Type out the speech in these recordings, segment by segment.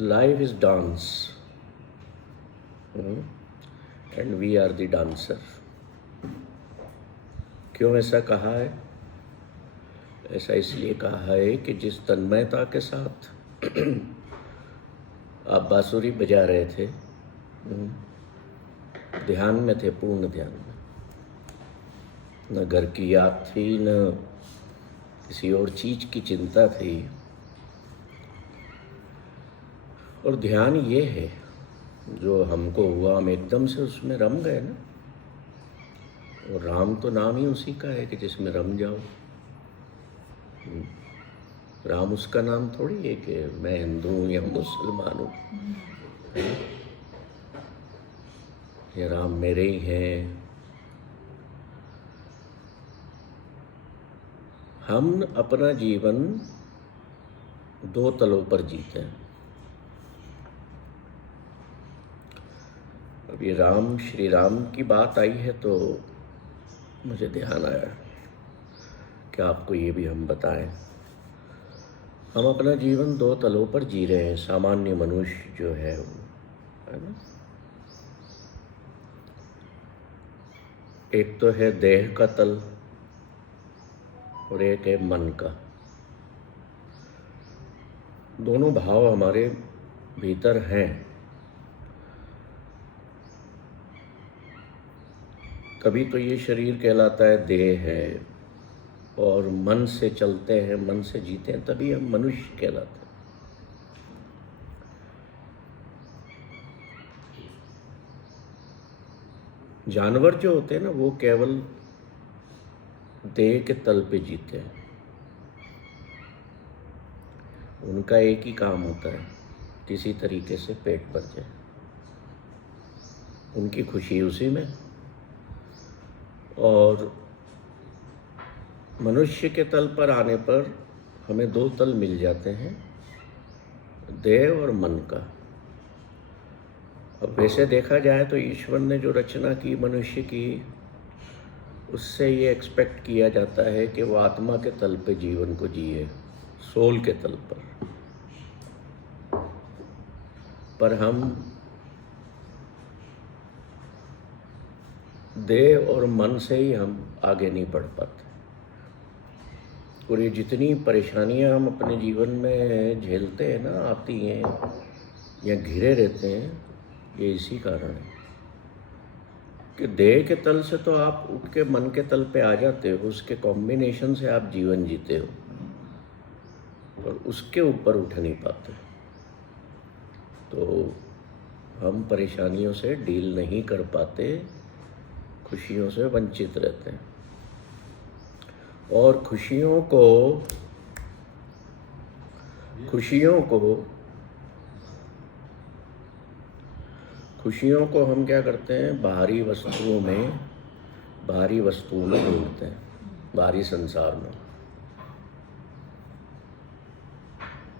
Life is dance, and we are the dancer. क्यों ऐसा कहा है? ऐसा इसलिए कहा है कि जिस तन्मयता के साथ आप बांसुरी बजा रहे थे, ध्यान में थे, पूर्ण ध्यान में, न घर की याद थी, न किसी और चीज की चिंता थी। और ध्यान ये है जो हमको हुआ, हम एकदम से उसमें रम गए ना। और राम तो नाम ही उसी का है कि जिसमें रम जाओ। राम उसका नाम थोड़ी है कि मैं हिंदू हूँ या मुसलमान हूँ, ये राम मेरे ही हैं। हम अपना जीवन दो तलों पर जीते हैं। अब ये राम, श्री राम की बात आई है तो मुझे ध्यान आया कि आपको ये भी हम बताएं। हम अपना जीवन दो तलों पर जी रहे हैं। सामान्य मनुष्य जो है वो, है ना, एक तो है देह का तल और एक है मन का। दोनों भाव हमारे भीतर हैं। तभी तो ये शरीर कहलाता है देह है, और मन से चलते हैं, मन से जीते हैं, तभी हम मनुष्य कहलाते हैं। जानवर जो होते हैं ना, वो केवल देह के तल पे जीते हैं। उनका एक ही काम होता है, किसी तरीके से पेट भर जाए। उनकी खुशी उसी में। और मनुष्य के तल पर आने पर हमें दो तल मिल जाते हैं, देह और मन का। अब वैसे देखा जाए तो ईश्वर ने जो रचना की मनुष्य की, उससे ये एक्सपेक्ट किया जाता है कि वो आत्मा के तल पे जीवन को जिए, सोल के तल पर हम देह और मन से ही हम आगे नहीं बढ़ पाते। और ये जितनी परेशानियां हम अपने जीवन में झेलते हैं ना, आती हैं या घिरे रहते हैं, ये इसी कारण है कि देह के तल से तो आप उठ के मन के तल पे आ जाते हो। उसके कॉम्बिनेशन से आप जीवन जीते हो, और उसके ऊपर उठ नहीं पाते। तो हम परेशानियों से डील नहीं कर पाते, खुशियों से वंचित रहते हैं। और खुशियों को हम क्या करते हैं, बाहरी वस्तुओं में ढूंढते हैं, बाहरी संसार में।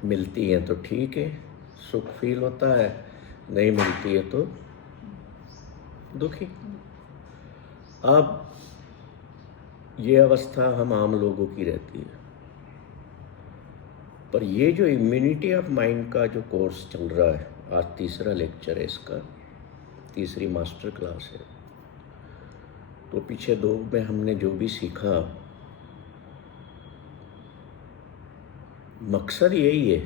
मिलती हैं तो ठीक है, सुख फील होता है, नहीं मिलती है तो दुखी। अब ये अवस्था हम आम लोगों की रहती है। पर ये जो इम्यूनिटी ऑफ माइंड का जो कोर्स चल रहा है, आज तीसरा लेक्चर है इसका, तीसरी मास्टर क्लास है। तो पीछे दो में हमने जो भी सीखा, मकसद यही है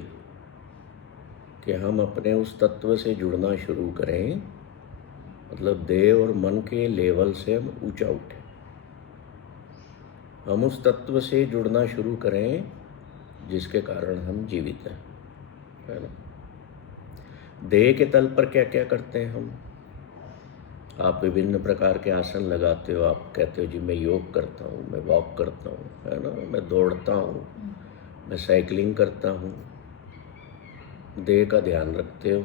कि हम अपने उस तत्व से जुड़ना शुरू करें, मतलब देह और मन के लेवल से हम ऊंचा उठें। हम उस तत्व से जुड़ना शुरू करें जिसके कारण हम जीवित हैं, है ना। देह के तल पर क्या क्या करते हैं हम? आप विभिन्न प्रकार के आसन लगाते हो। आप कहते हो जी मैं योग करता हूँ, मैं वॉक करता हूँ, है ना, मैं दौड़ता हूँ, मैं साइकिलिंग करता हूँ। देह का ध्यान रखते हो।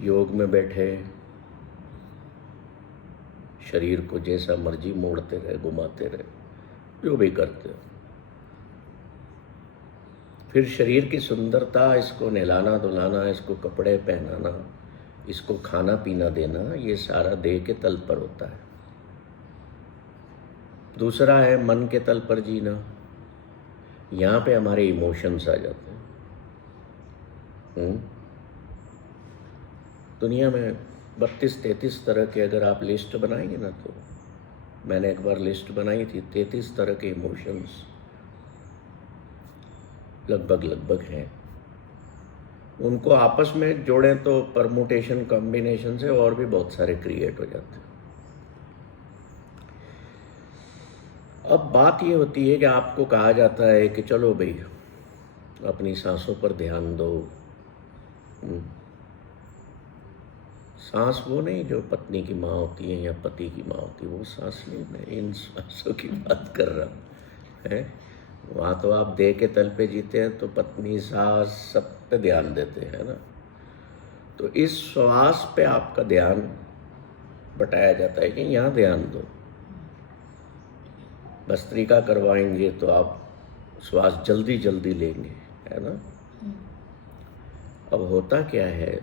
योग में बैठे शरीर को जैसा मर्जी मोड़ते रहे, घुमाते रहे, जो भी करते हो। फिर शरीर की सुंदरता, इसको नहलाना धुलाना, इसको कपड़े पहनाना, इसको खाना पीना देना, ये सारा देह के तल पर होता है। दूसरा है मन के तल पर जीना। यहाँ पे हमारे इमोशंस आ जाते हैं। दुनिया में 32-33 तरह के अगर आप लिस्ट बनाएंगे ना, तो मैंने एक बार लिस्ट बनाई थी, 33 तरह के इमोशंस लगभग हैं। उनको आपस में जोड़ें तो परमुटेशन कॉम्बिनेशन से और भी बहुत सारे क्रिएट हो जाते हैं। अब बात ये होती है कि आपको कहा जाता है कि चलो भाई अपनी सांसों पर ध्यान दो। सांस वो नहीं जो पत्नी की माँ होती है या पति की माँ होती है, वो सांस नहीं, मैं इन सांसों की बात कर रहा हूँ है। वहाँ तो आप देह के तल पे जीते हैं तो पत्नी सास सब पे ध्यान देते हैं ना। तो इस श्वास पे आपका ध्यान बटाया जाता है कि यहाँ ध्यान दो। भस्त्रिका करवाएंगे तो आप श्वास जल्दी जल्दी लेंगे, है ना। अब होता क्या है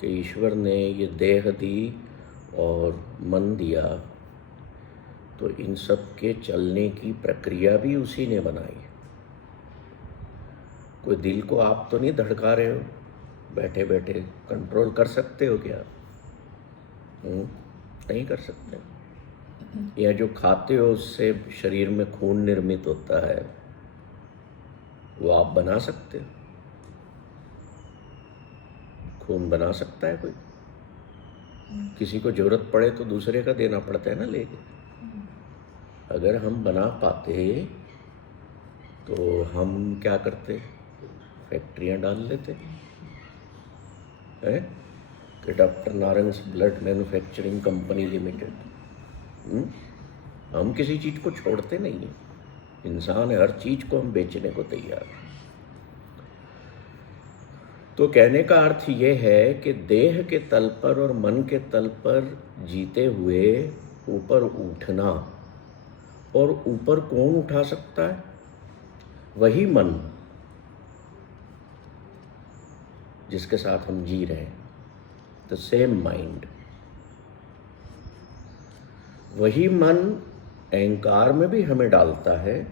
कि ईश्वर ने ये देह दी और मन दिया, तो इन सब के चलने की प्रक्रिया भी उसी ने बनाई। कोई दिल को आप तो नहीं धड़का रहे हो बैठे बैठे, कंट्रोल कर सकते हो क्या? नहीं कर सकते। या जो खाते हो उससे शरीर में खून निर्मित होता है, वो आप बना सकते हो? खून बना सकता है कोई? किसी को जरूरत पड़े तो दूसरे का देना पड़ता है ना लेके। अगर हम बना पाते तो हम क्या करते? फैक्ट्रियां डाल लेते हैं कि doctor Narang's blood manufacturing company limited. हम किसी चीज़ को छोड़ते नहीं हैं। इंसान है, हर चीज़ को हम बेचने को तैयार हैं। तो कहने का अर्थ ये है कि देह के तल पर और मन के तल पर जीते हुए ऊपर उठना, और ऊपर कौन उठा सकता है? वही मन जिसके साथ हम जी रहे हैं, द सेम माइंड। वही मन अहंकार में भी हमें डालता है,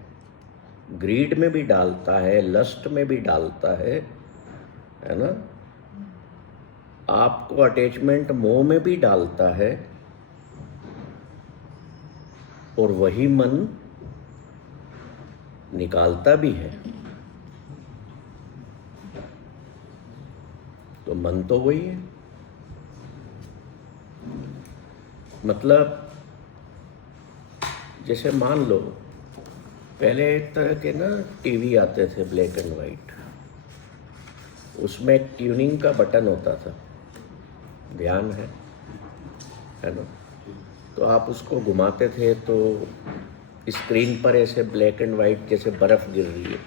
ग्रीड में भी डालता है, लस्ट में भी डालता है ना। आपको अटैचमेंट मोह में भी डालता है, और वही मन निकालता भी है। तो मन तो वही है। मतलब जैसे मान लो पहले एक तरह के ना टीवी आते थे ब्लैक एंड वाइट, उसमें एक ट्यूनिंग का बटन होता था, ध्यान है ना। तो आप उसको घुमाते थे तो स्क्रीन पर ऐसे ब्लैक एंड वाइट जैसे बर्फ़ गिर रही है,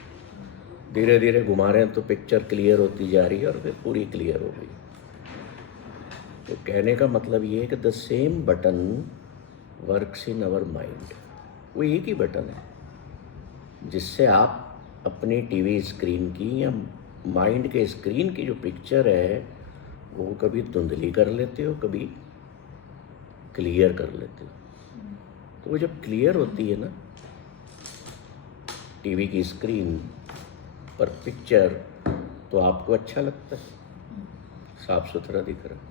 धीरे धीरे घुमा रहे हैं तो पिक्चर क्लियर होती जा रही है और फिर पूरी क्लियर हो गई। तो कहने का मतलब ये है कि the same button works in our mind. वो एक ही बटन है जिससे आप अपनी टीवी स्क्रीन की या माइंड के स्क्रीन की जो पिक्चर है वो कभी धुंधली कर लेते हो, कभी क्लियर कर लेते हो। तो वो जब क्लियर होती है ना टीवी की स्क्रीन पर पिक्चर, तो आपको अच्छा लगता है, साफ सुथरा दिख रहा है।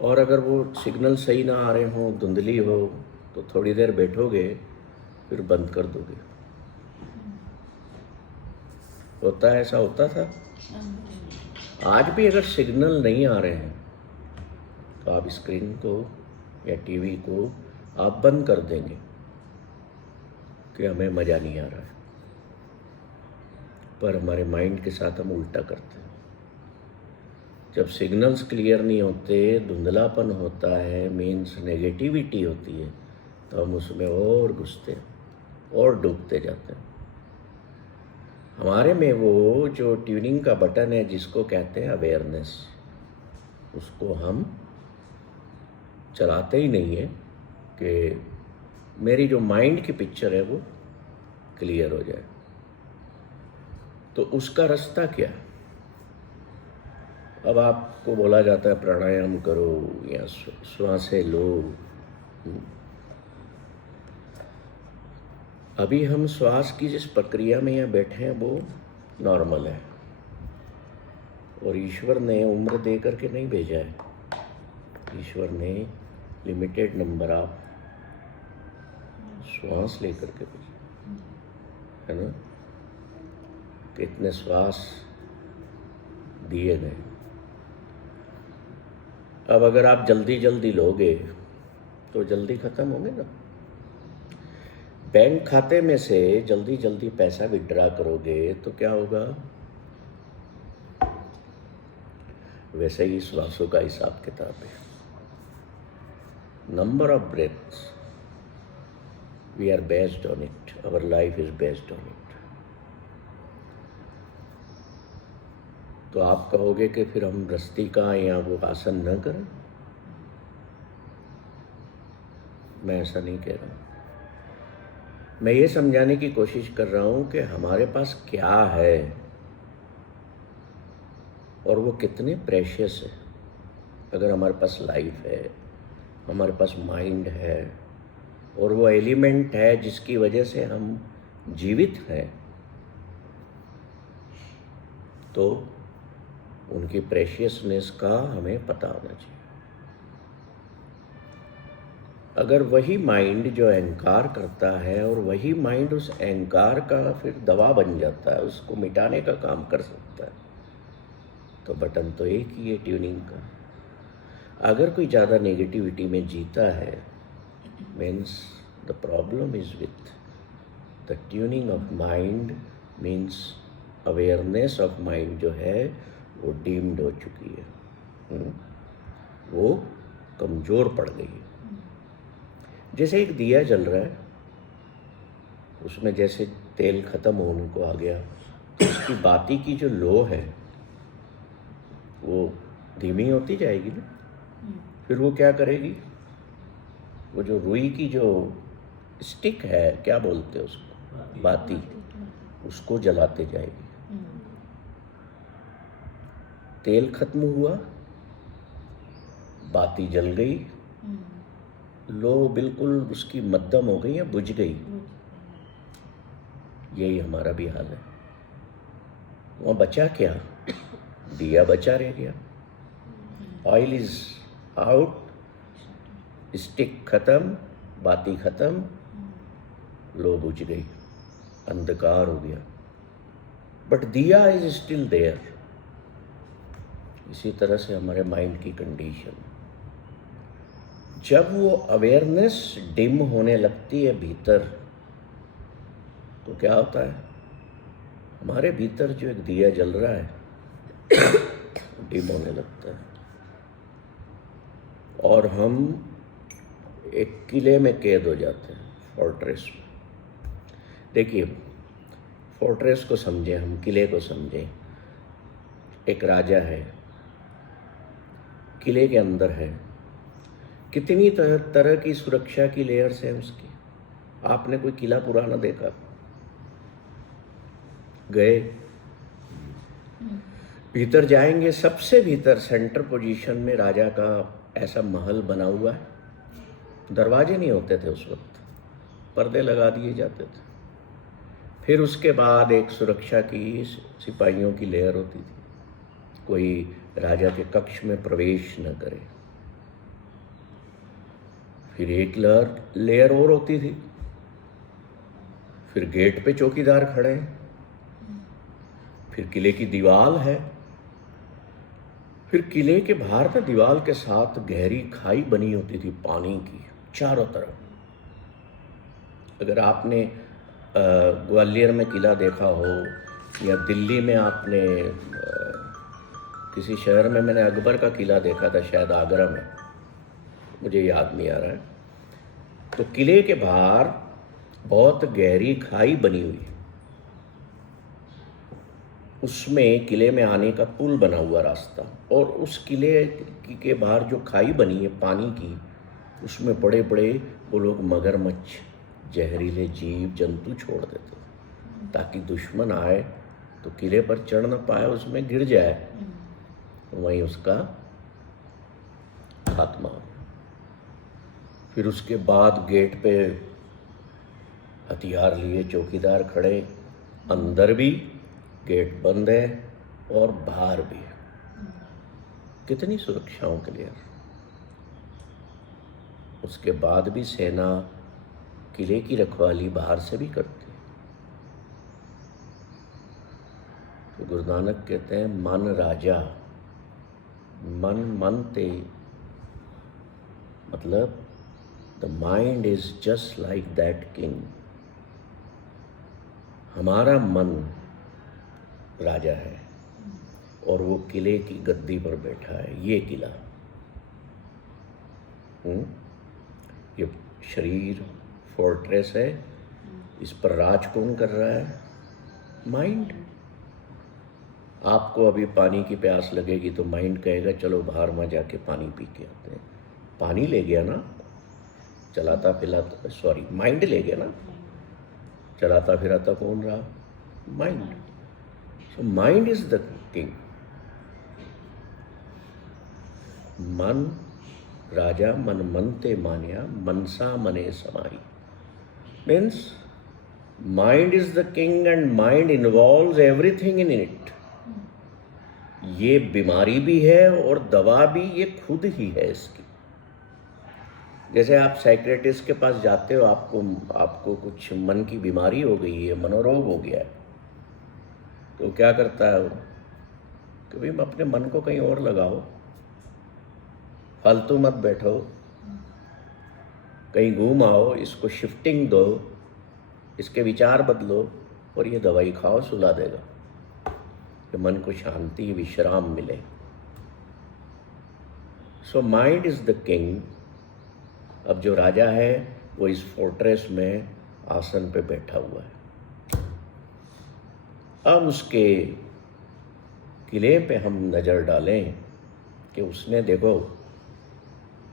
और अगर वो सिग्नल सही ना आ रहे हो, धुंधली हो, तो थोड़ी देर बैठोगे फिर बंद कर दोगे। होता है, ऐसा होता था। आज भी अगर सिग्नल नहीं आ रहे हैं तो आप स्क्रीन को या टीवी को आप बंद कर देंगे कि हमें मज़ा नहीं आ रहा है। पर हमारे माइंड के साथ हम उल्टा करते हैं। जब सिग्नल्स क्लियर नहीं होते, धुंधलापन होता है, मीन्स नेगेटिविटी होती है, तो हम उसमें और घुसते हैं और डूबते जाते हैं। हमारे में वो जो ट्यूनिंग का बटन है जिसको कहते हैं अवेयरनेस, उसको हम चलाते ही नहीं है कि मेरी जो माइंड की पिक्चर है वो क्लियर हो जाए। तो उसका रास्ता क्या? अब आपको बोला जाता है प्राणायाम करो या श्वासें लो। अभी हम श्वास की जिस प्रक्रिया में यहाँ बैठे हैं वो नॉर्मल है, और ईश्वर ने उम्र दे करके नहीं भेजा है। ईश्वर ने लिमिटेड नंबर ऑफ श्वास लेकर के भेजा है ना। कितने श्वास दिए गए। अब अगर आप जल्दी जल्दी लोगे तो जल्दी खत्म होंगे ना। बैंक खाते में से जल्दी जल्दी पैसा विड्रा करोगे तो क्या होगा? वैसे ही श्वासों का हिसाब किताब है। Number of breaths, we are based on it, our life is based on it. तो आप कहोगे कि फिर हम भ्रष्टिका या वो आसन न करें? मैं ऐसा नहीं कह रहा हूँ। मैं ये समझाने की कोशिश कर रहा हूँ कि हमारे पास क्या है और वो कितने प्रेशियस है। अगर हमारे पास लाइफ है, हमारे पास माइंड है, और वो एलिमेंट है जिसकी वजह से हम जीवित हैं, तो उनकी प्रेशियसनेस का हमें पता होना चाहिए। अगर वही माइंड जो अहंकार करता है और वही माइंड उस अहंकार का फिर दवा बन जाता है, उसको मिटाने का काम कर सकता है, तो बटन तो एक ही है ट्यूनिंग का। अगर कोई ज़्यादा नेगेटिविटी में जीता है, means the problem is with the tuning of mind, means awareness of mind जो है वो डीम्ड हो चुकी है, वो कमज़ोर पड़ गई है। जैसे एक दिया जल रहा है, उसमें जैसे तेल ख़त्म होने को आ गया, तो उसकी बाती की जो लो है वो धीमी होती जाएगी ना। फिर वो क्या करेगी? वो जो रुई की जो स्टिक है, क्या बोलते हैं उसको, बाती, उसको जलाते जाएगी। तेल खत्म हुआ, बाती जल गई, लो बिल्कुल उसकी मध्यम हो गई या बुझ गई। यही हमारा भी हाल है। वहाँ बचा क्या? दिया बचा रह गया। ऑयल इज आउट, स्टिक खत्म, बाती खत्म, लो बुझ गई, अंधकार हो गया, बट दिया इज स्टिल देयर। इसी तरह से हमारे माइंड की कंडीशन, जब वो अवेयरनेस डिम होने लगती है भीतर, तो क्या होता है? हमारे भीतर जो एक दिया जल रहा है डिम होने लगता है, और हम एक किले में कैद हो जाते हैं, फोर्ट्रेस में। देखिए, फोर्ट्रेस को समझें, हम किले को समझें। एक राजा है, किले के अंदर है, कितनी तरह की सुरक्षा की लेयर्स है उसकी। आपने कोई किला पुराना देखा? गए, भीतर जाएंगे, सबसे भीतर सेंटर पोजीशन में राजा का ऐसा महल बना हुआ है। दरवाजे नहीं होते थे उस वक्त, पर्दे लगा दिए जाते थे। फिर उसके बाद एक सुरक्षा की सिपाहियों की लेयर होती थी, कोई राजा के कक्ष में प्रवेश न करे। फिर एक लेयर और होती थी, फिर गेट पे चौकीदार खड़े हैं, फिर किले की दीवार है, फिर किले के बाहर ना दीवार के साथ गहरी खाई बनी होती थी पानी की चारों तरफ। अगर आपने ग्वालियर में किला देखा हो, या दिल्ली में आपने किसी शहर में, मैंने अकबर का किला देखा था शायद आगरा में, मुझे याद नहीं आ रहा है, तो किले के बाहर बहुत गहरी खाई बनी हुई है, उसमें किले में आने का पुल बना हुआ रास्ता, और उस किले के बाहर जो खाई बनी है पानी की, उसमें बड़े बड़े वो लोग मगरमच्छ, जहरीले जीव जंतु छोड़ देते ताकि दुश्मन आए तो किले पर चढ़ न पाए, उसमें गिर जाए, वहीं उसका खात्मा। फिर उसके बाद गेट पे हथियार लिए चौकीदार खड़े, अंदर भी गेट बंद है और बाहर भी। कितनी सुरक्षाओं के लिए। उसके बाद भी सेना किले की रखवाली बाहर से भी करती है। तो गुरु नानक कहते हैं मन राजा, मन मन ते, मतलब the mind is just like that king. हमारा मन राजा है और वो किले की गद्दी पर बैठा है। ये किला, ये शरीर फोर्ट्रेस है, इस पर राज कौन कर रहा है? माइंड। आपको अभी पानी की प्यास लगेगी तो माइंड कहेगा चलो बाहर में जाके पानी पी के आते हैं। पानी ले गया ना, चलाता फिराता, सॉरी माइंड ले गया ना, चलाता फिराता कौन रहा? Mind. So mind is the king. मन राजा मन मनते मान्या, मनसा मने समाई। Means mind is the king and mind involves everything in it. ये बीमारी भी है और दवा भी ये खुद ही है इसकी। जैसे आप साइकियाट्रिस्ट के पास जाते हो, आपको कुछ मन की बीमारी हो गई है, मनोरोग हो गया है, तो क्या करता है वो कि भाई अपने मन को कहीं और लगाओ, फालतू मत बैठो, कहीं घूम आओ, इसको शिफ्टिंग दो, इसके विचार बदलो और ये दवाई खाओ, सुला देगा कि मन को शांति विश्राम मिले। So mind is the king. अब जो राजा है वो इस फोर्ट्रेस में आसन पे बैठा हुआ है। अब उसके किले पे हम नज़र डालें कि उसने, देखो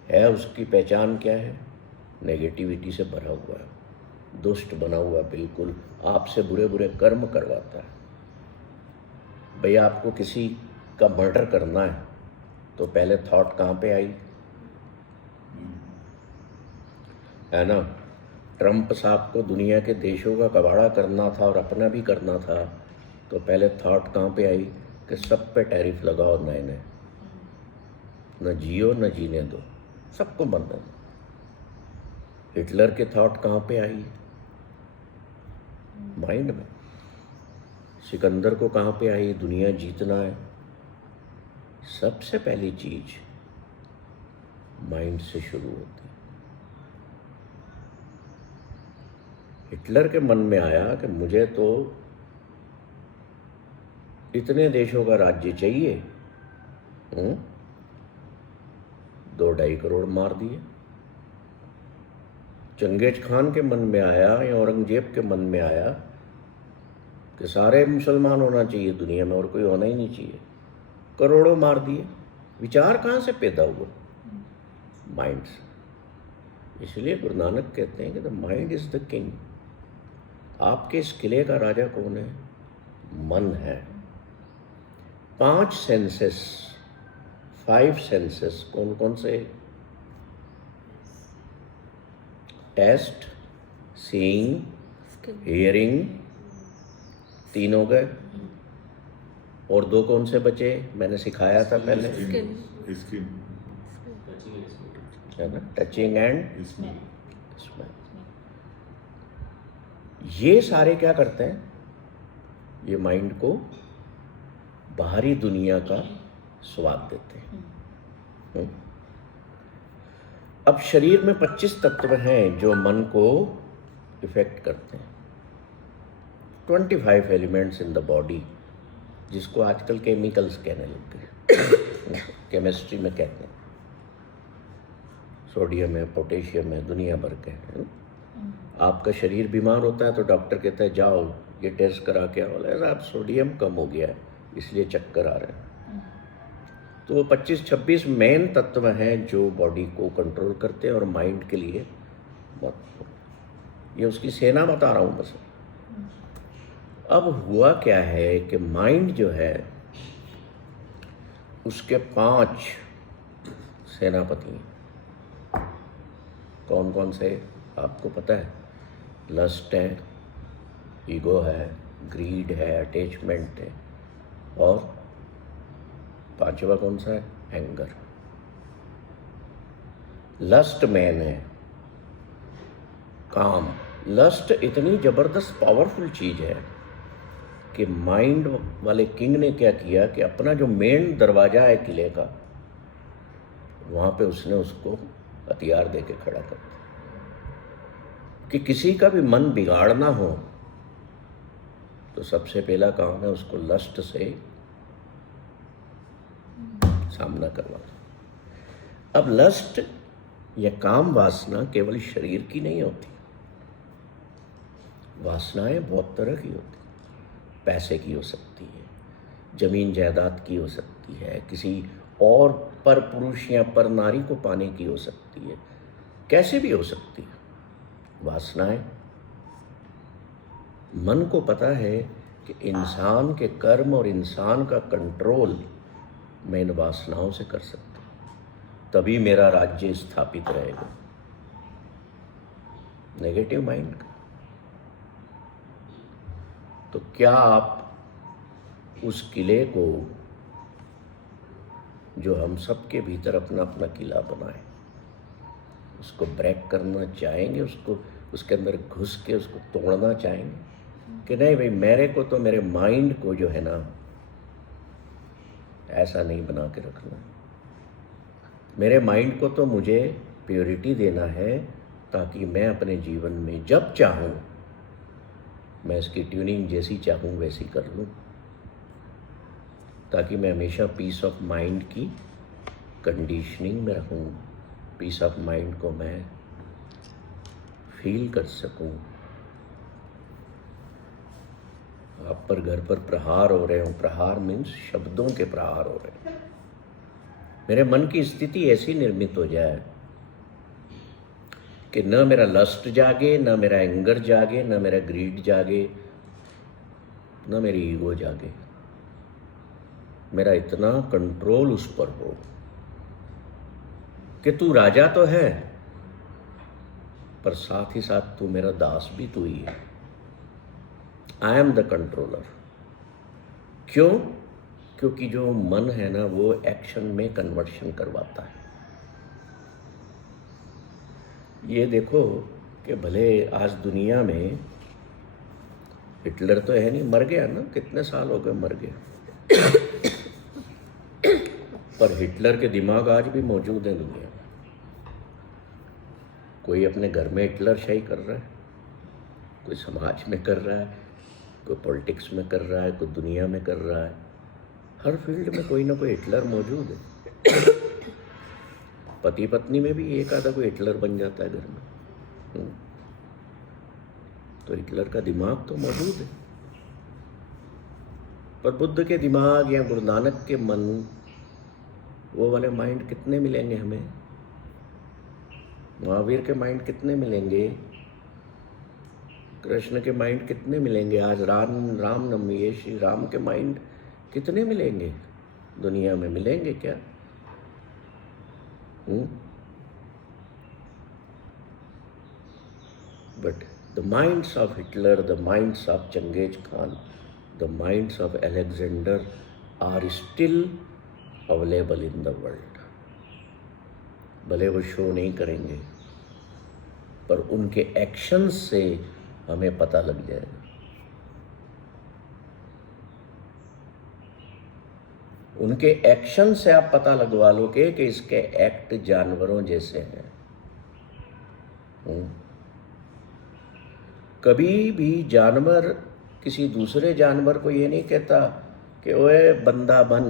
है, उसकी पहचान क्या है? नेगेटिविटी से भरा हुआ है, दुष्ट बना हुआ, बिल्कुल आपसे बुरे बुरे कर्म करवाता है। भैया आपको किसी का मर्डर करना है तो पहले थॉट कहाँ पे आई? है ना? ट्रंप साहब को दुनिया के देशों का कबाड़ा करना था और अपना भी करना था, तो पहले थॉट कहाँ पे आई कि सब पे टैरिफ लगाओ, नए नए, न जियो न जीने दो, सबको बंद। हिटलर के थॉट कहाँ पे आई? माइंड में। सिकंदर को कहाँ पे आई? दुनिया जीतना है। सबसे पहली चीज माइंड से शुरू होती। हिटलर के मन में आया कि मुझे तो इतने देशों का राज्य चाहिए, 2-2.5 करोड़ मार दिए। चंगेज खान के मन में आया या औरंगजेब के मन में आया कि सारे मुसलमान होना चाहिए दुनिया में और कोई होना ही नहीं चाहिए, करोड़ों मार दिए। विचार कहाँ से पैदा हुआ? माइंड से। इसलिए गुरु नानक कहते हैं कि the mind is the king. आपके इस किले का राजा कौन है? मन है। 5 सेंसेस, 5 सेंसेस कौन कौन से? टेस्ट, सीइंग, हियरिंग, 3 हो गए। और 2 कौन से बचे? मैंने सिखाया था पहले, है ना, टचिंग एंड स्मेल। ये सारे क्या करते हैं? ये माइंड को बाहरी दुनिया का स्वाद देते हैं। अब शरीर में 25 तत्व हैं जो मन को इफेक्ट करते हैं। 25 एलिमेंट्स इन द बॉडी, जिसको आजकल केमिकल्स कहने लग गए, केमिस्ट्री में कहते हैं। सोडियम है, पोटेशियम है, दुनिया भर के हैं। आपका शरीर बीमार होता है तो डॉक्टर कहता है जाओ ये टेस्ट करा के आओ, साहब सोडियम कम हो गया है इसलिए चक्कर आ रहे हैं। तो 25-26 मेन तत्व हैं जो बॉडी को कंट्रोल करते हैं और माइंड के लिए ये उसकी सेना बता रहा हूँ बस। अब हुआ क्या है कि माइंड जो है उसके 5 सेनापति हैं। कौन कौन से आपको पता है? लस्ट है, ईगो है, ग्रीड है, अटैचमेंट है, और पांचवा कौन सा है? एंगर। लस्ट मैन है, काम। लस्ट इतनी जबरदस्त पावरफुल चीज है कि माइंड वाले किंग ने क्या किया कि अपना जो मेन दरवाजा है किले का, वहां पे उसने उसको हथियार दे के खड़ा कर दिया कि किसी का भी मन बिगाड़ना हो तो सबसे पहला काम है उसको लस्ट से सामना करवा दो। अब लस्ट या काम वासना केवल शरीर की नहीं होती, वासनाएं बहुत तरह की होती, पैसे की हो सकती है, जमीन जायदाद की हो सकती है, किसी और पर पुरुष या पर नारी को पाने की हो सकती है, कैसे भी हो सकती है वासनाएं। मन को पता है कि इंसान के कर्म और इंसान का कंट्रोल मैं इन वासनाओं से कर सकता हूं, तभी मेरा राज्य स्थापित रहेगा। नेगेटिव माइंड का तो क्या आप उस किले को जो हम सबके भीतर अपना अपना किला बनाए, उसको ब्रेक करना चाहेंगे, उसको उसके अंदर घुस के उसको तोड़ना चाहेंगे कि नहीं भाई, मेरे को तो मेरे माइंड को जो है ना ऐसा नहीं बना के रखना, मेरे माइंड को तो मुझे प्योरिटी देना है ताकि मैं अपने जीवन में जब चाहूं मैं इसकी ट्यूनिंग जैसी चाहूं वैसी कर लूं, ताकि मैं हमेशा पीस ऑफ माइंड की कंडीशनिंग में रहूं, पीस ऑफ माइंड को मैं फील कर सकूं। आप पर घर पर प्रहार हो रहे हो, प्रहार मीन्स शब्दों के प्रहार हो रहे हैं, मेरे मन की स्थिति ऐसी निर्मित हो जाए कि न मेरा लस्ट जागे, न मेरा एंगर जागे, न मेरा ग्रीड जागे, न मेरी ईगो जागे, मेरा इतना कंट्रोल उस पर हो कि तू राजा तो है पर साथ ही साथ तू मेरा दास भी तू ही है। I am the controller. क्यों? क्योंकि जो मन है ना वो एक्शन में कन्वर्शन करवाता है। ये देखो कि भले आज दुनिया में हिटलर तो है नहीं, मर गया ना, कितने साल हो गए मर गया पर हिटलर के दिमाग आज भी मौजूद है दुनिया में। कोई अपने घर में हिटलर शाही कर रहा है, कोई समाज में कर रहा है, कोई पॉलिटिक्स में कर रहा है, कोई दुनिया में कर रहा है, हर फील्ड में कोई ना कोई हिटलर मौजूद है। पति पत्नी में भी एक आधा कोई हिटलर बन जाता है घर में। तो हिटलर का दिमाग तो मौजूद है, पर बुद्ध के दिमाग या गुरु नानक के मन, वो वाले माइंड कितने मिलेंगे हमें? महावीर के माइंड कितने मिलेंगे? कृष्ण के माइंड कितने मिलेंगे? आज रामनवमी है, श्री राम के माइंड कितने मिलेंगे? दुनिया में मिलेंगे क्या? But the minds of Hitler, the minds of Genghis Khan, the minds of Alexander are still available in the world. भले वो शो नहीं करेंगे पर उनके एक्शंस से हमें पता लग जाएगा। उनके एक्शन से आप पता लगवा लोगे कि इसके एक्ट जानवरों जैसे हैं। कभी भी जानवर किसी दूसरे जानवर को ये नहीं कहता कि ओए बंदा बन,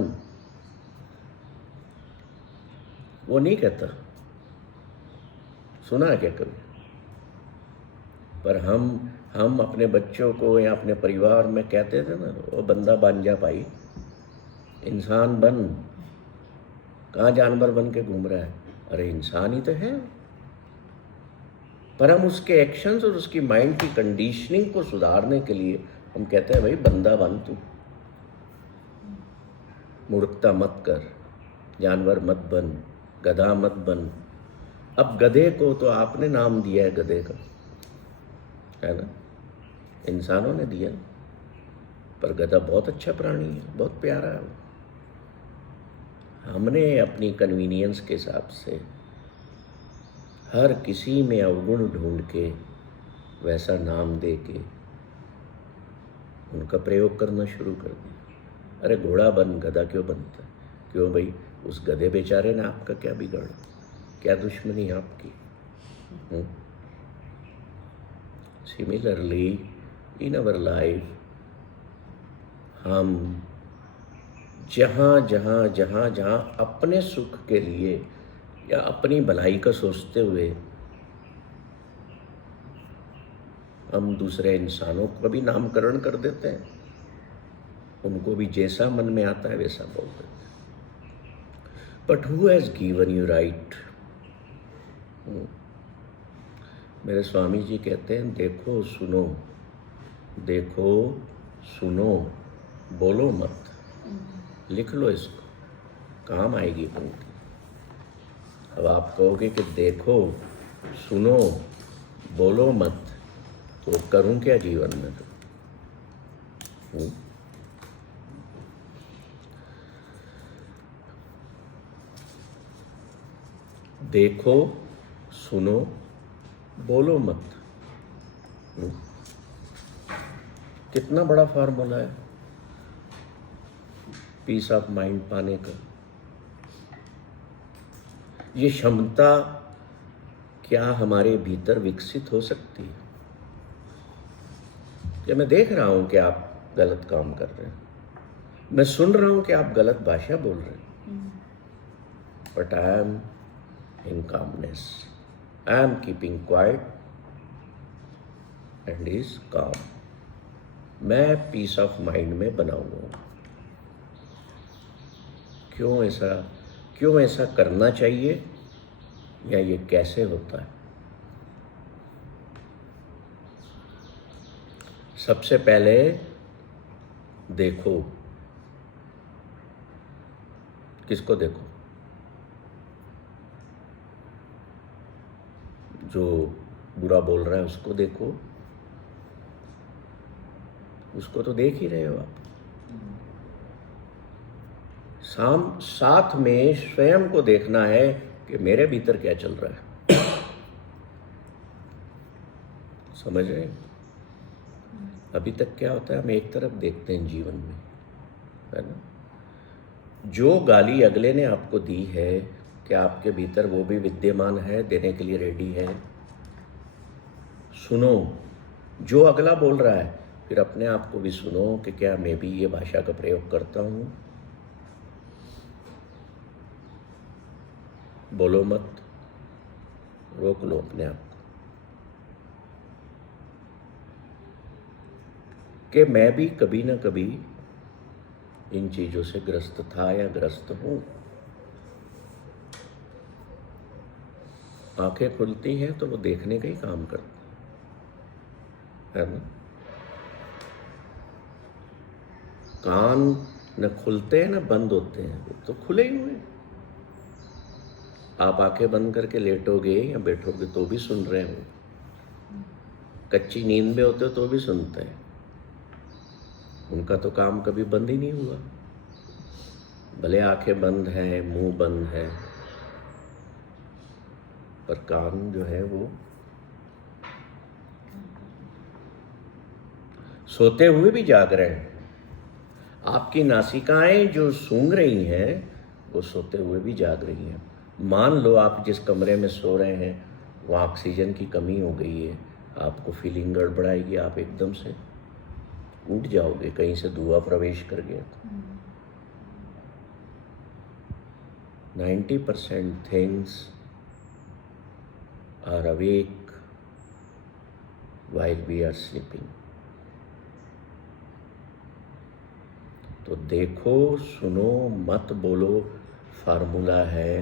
वो नहीं कहता। सुना है क्या कभी? पर हम अपने बच्चों को या अपने परिवार में कहते थे ना, वो बंदा बन जा भाई, इंसान बन। कहाँ जानवर बन के घूम रहा है? अरे इंसान ही तो है। पर हम उसके एक्शंस और उसकी माइंड की कंडीशनिंग को सुधारने के लिए हम कहते हैं भाई बंदा बन, तू मूर्खता मत कर, जानवर मत बन, गधा मत बन। अब गधे को तो आपने नाम दिया है गधे का, है ना, इंसानों ने दिया। पर गधा बहुत अच्छा प्राणी है, बहुत प्यारा है वो। हमने अपनी कन्वीनियंस के हिसाब से हर किसी में अवगुण ढूंढ के वैसा नाम दे के उनका प्रयोग करना शुरू कर दिया। अरे घोड़ा बन, गधा क्यों बनता है? क्यों भाई, उस गधे बेचारे ने आपका क्या बिगाड़ा, क्या दुश्मनी आपकी? सिमिलरली इन अवर लाइफ हम जहाँ जहाँ जहाँ जहाँ अपने सुख के लिए या अपनी भलाई का सोचते हुए हम दूसरे इंसानों का भी नामकरण कर देते हैं, उनको भी जैसा मन में आता है वैसा बोल देते हैं। But who has given you right? मेरे स्वामी जी कहते हैं, देखो सुनो, देखो सुनो, बोलो मत। लिख लो इसको, काम आएगी पंक्ति। अब आप कहोगे कि देखो सुनो बोलो मत, तो करूं क्या जीवन में? तो देखो सुनो बोलो मत, कितना बड़ा फार्मूला है पीस ऑफ माइंड पाने का। ये क्षमता क्या हमारे भीतर विकसित हो सकती है? कि मैं देख रहा हूं कि आप गलत काम कर रहे हैं, मैं सुन रहा हूं कि आप गलत भाषा बोल रहे हैं, but I am in calmness, I am keeping quiet and is काम। मैं पीस ऑफ माइंड में बना हुआ हूं। क्यों ऐसा करना चाहिए या ये कैसे होता है? सबसे पहले देखो, किसको देखो? जो बुरा बोल रहा है उसको देखो, उसको तो देख ही रहे हो आप। साथ में स्वयं को देखना है कि मेरे भीतर क्या चल रहा है। समझ रहे हैं? अभी तक क्या होता है, हम एक तरफ देखते हैं जीवन में, है ना। जो गाली अगले ने आपको दी है, क्या आपके भीतर वो भी विद्यमान है, देने के लिए रेडी है? सुनो जो अगला बोल रहा है, फिर अपने आप को भी सुनो कि क्या मैं भी ये भाषा का प्रयोग करता हूँ। बोलो मत, रोक लो अपने आप को कि मैं भी कभी ना कभी इन चीजों से ग्रस्त था या ग्रस्त हूं। आंखें खुलती हैं तो वो देखने का ही काम करता है ना। कान न खुलते हैं न बंद होते हैं, वो तो खुले ही हुए। आप आंखें बंद करके लेटोगे या बैठोगे तो भी सुन रहे हो, कच्ची नींद में होते हो तो भी सुनते हैं। उनका तो काम कभी बंद ही नहीं हुआ, भले आंखें बंद हैं, मुंह बंद है, पर कान जो है वो सोते हुए भी जाग रहे हैं। आपकी नासिकाएं जो सूंघ रही हैं वो सोते हुए भी जाग रही हैं। मान लो आप जिस कमरे में सो रहे हैं वहाँ ऑक्सीजन की कमी हो गई है, आपको फीलिंग गड़बड़ाएगी, आप एकदम से उठ जाओगे, कहीं से धुआं प्रवेश कर गया तो। 90% things are awake while we are sleeping। तो देखो सुनो मत बोलो फार्मूला है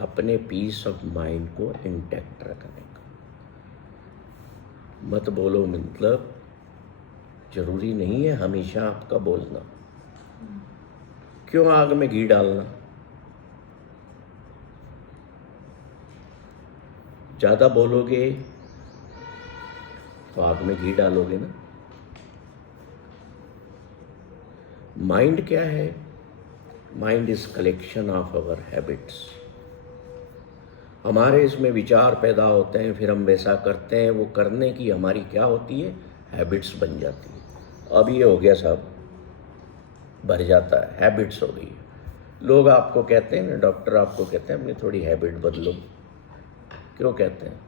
अपने पीस ऑफ माइंड को इंटैक्ट रखने का। मत बोलो मतलब जरूरी नहीं है हमेशा आपका बोलना। क्यों आग में घी डालना? ज्यादा बोलोगे तो आग में घी डालोगे ना। माइंड क्या है? Mind is collection of our habits. हमारे इसमें विचार पैदा होते हैं, फिर हम वैसा करते हैं। वो करने की हमारी क्या होती है? हैबिट्स बन जाती है। अब ये हो गया साहब, भर जाता है, हैबिट्स हो गई है। लोग आपको कहते हैं ना, डॉक्टर आपको कहते हैं अपनी थोड़ी हैबिट बदलो। क्यों कहते हैं?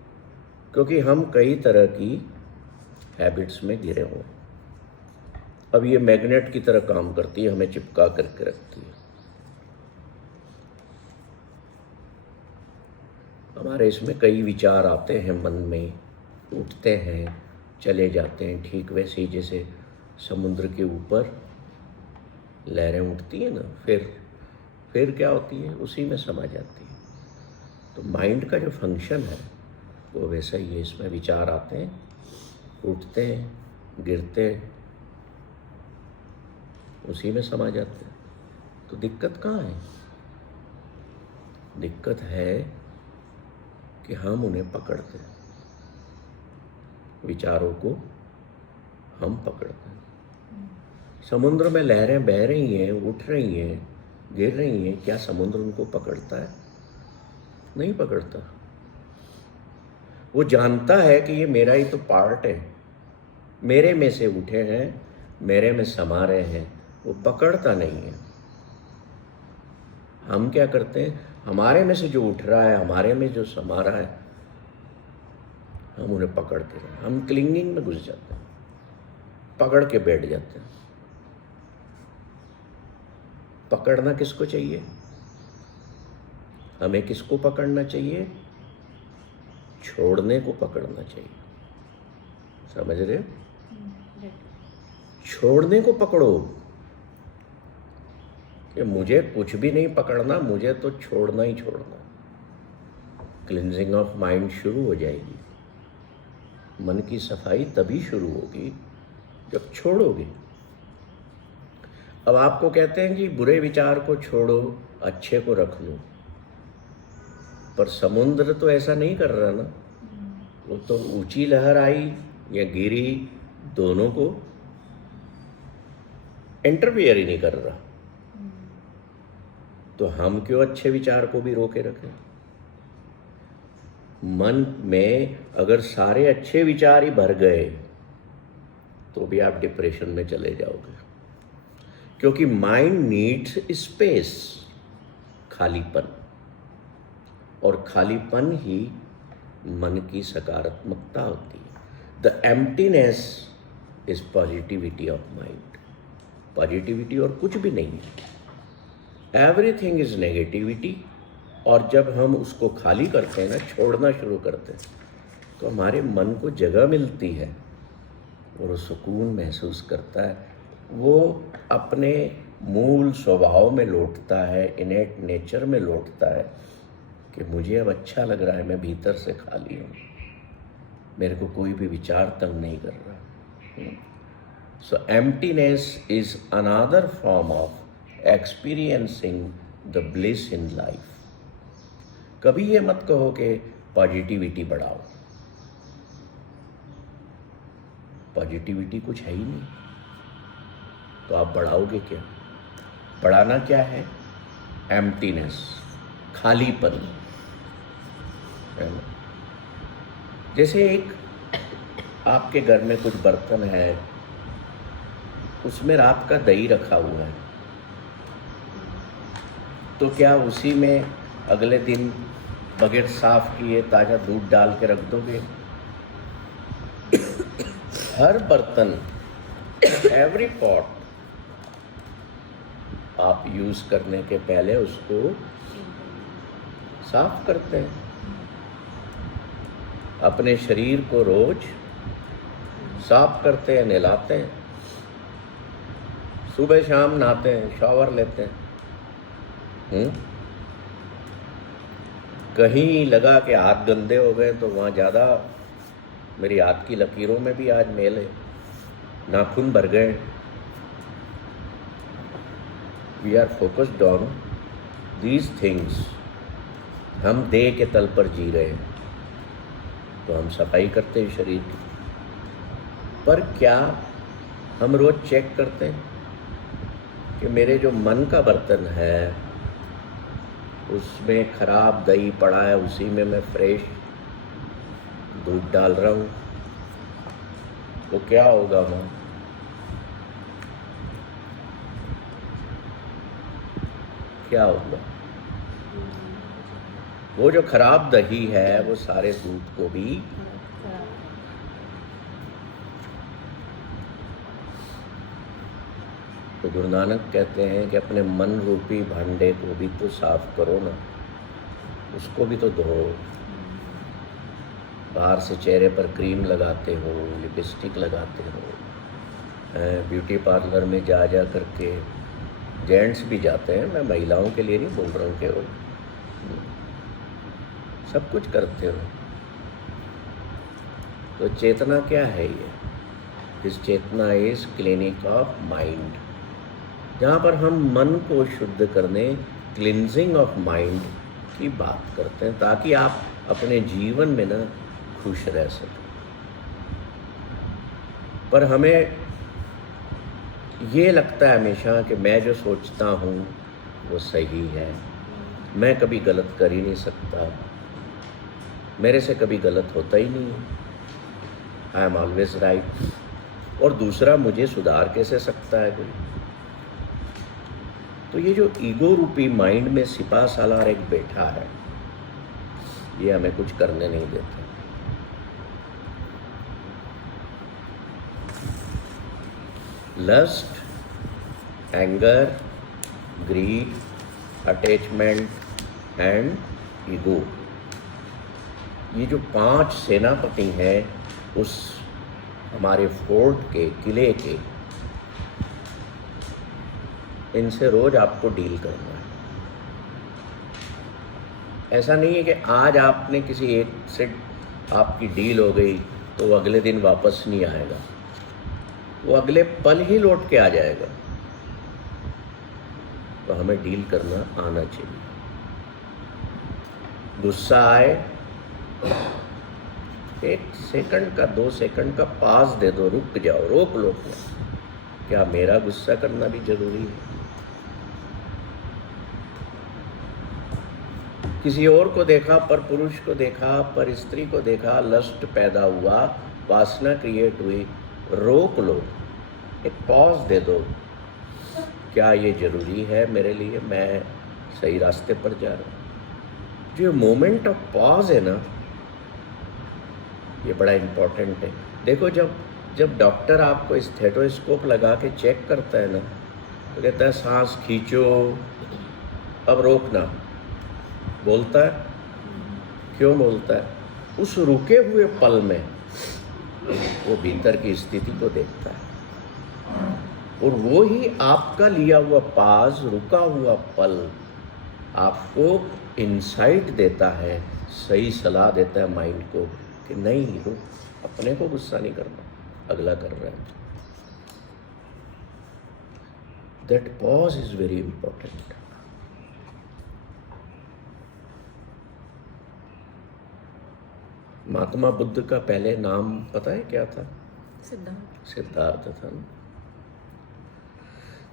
क्योंकि हम कई तरह की हैबिट्स में घिरे हुए हैं। अब ये मैग्नेट की तरह काम करती है, हमें चिपका करके रखती है। हमारे इसमें कई विचार आते हैं, मन में उठते हैं, चले जाते हैं। ठीक वैसे ही जैसे समुद्र के ऊपर लहरें उठती हैं ना, फिर क्या होती है? उसी में समा जाती है। तो माइंड का जो फंक्शन है वो वैसा ही है। इसमें विचार आते हैं, उठते हैं, गिरते हैं, उसी में समा जाते हैं। तो दिक्कत कहाँ है? दिक्कत है कि हम उन्हें पकड़ते हैं, विचारों को हम पकड़ते हैं। समुद्र में लहरें बह रही हैं, उठ रही हैं, गिर रही हैं, क्या समुद्र उनको पकड़ता है? नहीं पकड़ता। वो जानता है कि ये मेरा ही तो पार्ट है, मेरे में से उठे हैं, मेरे में समा रहे हैं। वो पकड़ता नहीं है। हम क्या करते हैं? हमारे में से जो उठ रहा है, हमारे में जो समा रहा है, हम उन्हें पकड़ते हैं। हम क्लिंगिंग में घुस जाते हैं, पकड़ के बैठ जाते हैं। पकड़ना किसको चाहिए? हमें किसको पकड़ना चाहिए? छोड़ने को पकड़ना चाहिए। समझ रहे हो? छोड़ने को पकड़ो कि मुझे कुछ भी नहीं पकड़ना, मुझे तो छोड़ना ही छोड़ना। क्लिनजिंग ऑफ माइंड शुरू हो जाएगी। मन की सफाई तभी शुरू होगी जब छोड़ोगे। अब आपको कहते हैं कि बुरे विचार को छोड़ो, अच्छे को रख लो, पर समुद्र तो ऐसा नहीं कर रहा ना। वो तो ऊंची लहर आई या गिरी, दोनों को इंटरफियर ही नहीं कर रहा। तो हम क्यों अच्छे विचार को भी रोके रखें? मन में अगर सारे अच्छे विचार ही भर गए तो भी आप डिप्रेशन में चले जाओगे, क्योंकि माइंड नीड्स स्पेस, खालीपन, और खालीपन ही मन की सकारात्मकता होती है। The emptiness is positivity of mind. Positivity और कुछ भी नहीं है, एवरीथिंग इज नेगेटिविटी। और जब हम उसको खाली करते हैं ना, छोड़ना शुरू करते हैं, तो हमारे मन को जगह मिलती है और वो सुकून महसूस करता है। वो अपने मूल स्वभाव में लौटता है, इनेट नेचर में लौटता है कि मुझे अब अच्छा लग रहा है, मैं भीतर से खाली हूँ, मेरे को कोई भी विचार तंग नहीं कर रहा। So emptiness is another form of experiencing the bliss in life. कभी ये मत कहो कि पॉजिटिविटी बढ़ाओ। पॉजिटिविटी कुछ है ही नहीं, तो आप बढ़ाओगे क्या? बढ़ाना क्या है? एम्प्टीनेस, खालीपन, है ना? जैसे एक आपके घर में कुछ बर्तन है, उसमें रात का दही रखा हुआ है, तो क्या उसी में अगले दिन बगैर साफ किए ताज़ा दूध डाल के रख दोगे? हर बर्तन, एवरी पॉट आप यूज़ करने के पहले उसको साफ करते हैं। अपने शरीर को रोज साफ करते हैं, नहलाते हैं, सुबह शाम नहाते हैं, शॉवर लेते हैं। कहीं लगा कि हाथ गंदे हो गए तो वहाँ ज़्यादा, मेरी हाथ की लकीरों में भी आज मैल है, नाखून भर गए। We are focused on these things. हम देह के तल पर जी रहे हैं, तो हम सफाई करते हैं शरीर की। पर क्या हम रोज चेक करते हैं कि मेरे जो मन का बर्तन है उसमें खराब दही पड़ा है, उसी में मैं फ्रेश दूध डाल रहा हूँ, तो क्या होगा वहाँ? क्या होगा? वो जो खराब दही है वो सारे दूध को भी तो गुरु नानक कहते हैं कि अपने मन रूपी भांडे को भी तो साफ करो ना, उसको भी तो धो। बाहर से चेहरे पर क्रीम लगाते हो, लिपस्टिक लगाते हो, ब्यूटी पार्लर में जा करके, जेंट्स भी जाते हैं, मैं महिलाओं के लिए नहीं बोल रहा हूँ, केवल सब कुछ करते हो, तो चेतना क्या है ये? दिस चेतना इज क्लिनिक ऑफ माइंड, जहाँ पर हम मन को शुद्ध करने, क्लिनजिंग ऑफ माइंड की बात करते हैं, ताकि आप अपने जीवन में ना खुश रह सकें। पर हमें ये लगता है हमेशा कि मैं जो सोचता हूँ वो सही है, मैं कभी गलत कर ही नहीं सकता, मेरे से कभी गलत होता ही नहीं है, आई एम ऑलवेज राइट, और दूसरा मुझे सुधार कैसे सकता है कोई? तो ये जो ईगो रूपी माइंड में सिपा सालार एक बैठा है, ये हमें कुछ करने नहीं देता। Lust, anger, greed, attachment and ego, ये जो 5 सेनापति हैं उस हमारे फोर्ट के, किले के, इनसे रोज आपको डील करना है। ऐसा नहीं है कि आज आपने किसी एक से आपकी डील हो गई तो वो अगले दिन वापस नहीं आएगा, वो अगले पल ही लौट के आ जाएगा। तो हमें डील करना आना चाहिए। गुस्सा आए, 1 सेकंड का, 2 सेकंड का पास दे दो, रुक जाओ, रोक लो। क्या मेरा गुस्सा करना भी जरूरी है? किसी और को देखा, पर पुरुष को देखा, पर स्त्री को देखा, लस्ट पैदा हुआ, वासना क्रिएट हुई, रोक लो, एक पॉज दे दो। क्या ये जरूरी है मेरे लिए? मैं सही रास्ते पर जा रहा हूँ? जो मोमेंट ऑफ पॉज है ना, ये बड़ा इम्पोर्टेंट है। देखो, जब डॉक्टर आपको स्टेथोस्कोप लगा के चेक करता है ना, तो कहता है सांस खींचो, अब रोकना, बोलता है। क्यों बोलता है? उस रुके हुए पल में वो भीतर की स्थिति को देखता है, और वो ही आपका लिया हुआ पास, रुका हुआ पल आपको इंसाइट देता है, सही सलाह देता है माइंड को कि नहीं रुक, अपने को गुस्सा नहीं करना, अगला कर रहा है। That pause is very important. Mahatma Buddha का पहले नाम पता है क्या था? सिद्धार्थ था ना।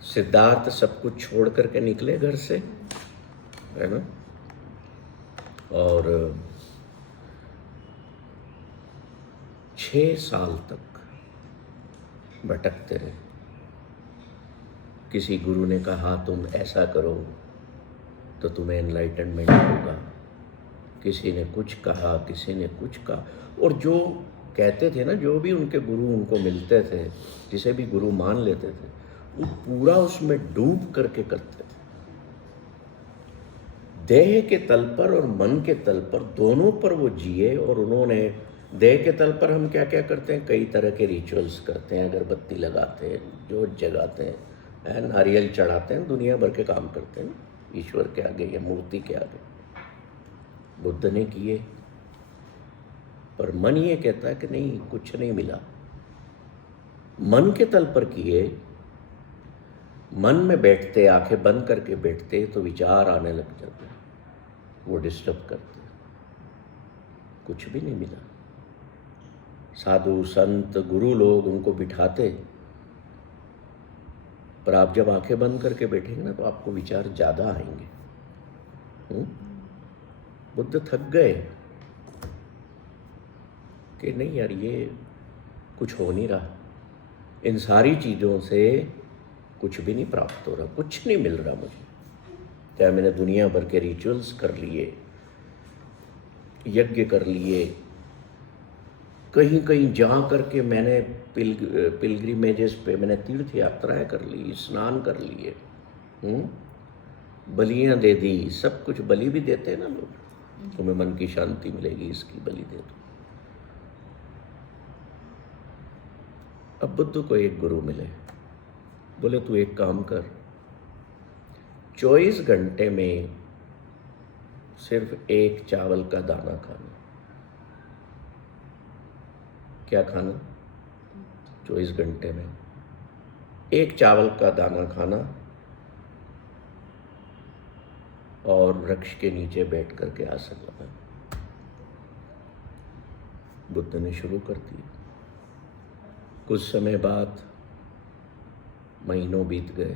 सिद्धार्थ सब कुछ छोड़ करके निकले घर से, है ना, और 6 साल तक भटकते रहे। किसी गुरु ने कहा तुम ऐसा करो तो तुम्हें एनलाइटनमेंट होगा, किसी ने कुछ कहा, किसी ने कुछ कहा, और जो कहते थे ना, जो भी उनके गुरु उनको मिलते थे, जिसे भी गुरु मान लेते थे, वो पूरा उसमें डूब करके करते थे। देह के तल पर और मन के तल पर, दोनों पर वो जिए। और उन्होंने देह के तल पर हम क्या क्या करते हैं? कई तरह के रिचुअल्स करते हैं, अगरबत्ती लगाते हैं, जोत जगाते हैं, नारियल चढ़ाते हैं, दुनिया भर के काम करते हैं ईश्वर के आगे या मूर्ति के आगे। बुद्ध ने किए, पर मन ये कहता है कि नहीं, कुछ नहीं मिला। मन के तल पर किए, मन में बैठते, आंखें बंद करके बैठते, तो विचार आने लग जाते, वो डिस्टर्ब करते, कुछ भी नहीं मिला। साधु संत गुरु लोग उनको बिठाते, पर आप जब आंखें बंद करके बैठेंगे ना तो आपको विचार ज़्यादा आएंगे। बुद्ध थक गए कि नहीं यार, ये कुछ हो नहीं रहा, इन सारी चीज़ों से कुछ भी नहीं प्राप्त हो रहा, कुछ नहीं मिल रहा मुझे। चाहे मैंने दुनिया भर के रिचुअल्स कर लिए, यज्ञ कर लिए, कहीं कहीं जा करके मैंने पिलग्रिमेजेस पे मैंने तीर्थ यात्राएं कर ली, स्नान कर लिए, बलियां दे दी, सब कुछ बलि भी देते हैं ना लोग, तुम्हें मन की शांति मिलेगी इसकी बलि दे दो। अब बुद्ध को एक गुरु मिले, बोले तू एक काम कर, 24 घंटे में सिर्फ एक चावल का दाना खाना। क्या खाना? 24 घंटे में एक चावल का दाना खाना और वृक्ष के नीचे बैठ करके आसन लगाना। बुद्ध ने शुरू कर दिया। कुछ समय बाद, महीनों बीत गए,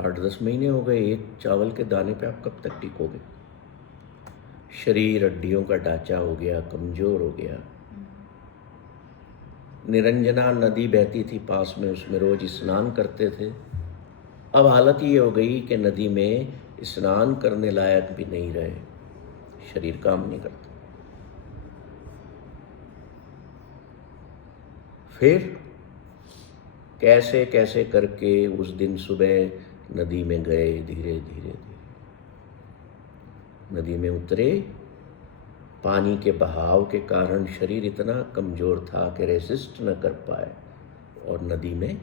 8-10 महीने हो गए, एक चावल के दाने पे आप कब तक टिकोगे? शरीर हड्डियों का ढांचा हो गया, कमजोर हो गया। निरंजना नदी बहती थी पास में, उसमें रोज स्नान करते थे। अब हालत ये हो गई कि नदी में स्नान करने लायक भी नहीं रहे, शरीर काम नहीं करता। फिर कैसे कैसे करके उस दिन सुबह नदी में गए, धीरे धीरे नदी में उतरे। पानी के बहाव के कारण शरीर इतना कमजोर था कि रेसिस्ट न कर पाए और नदी में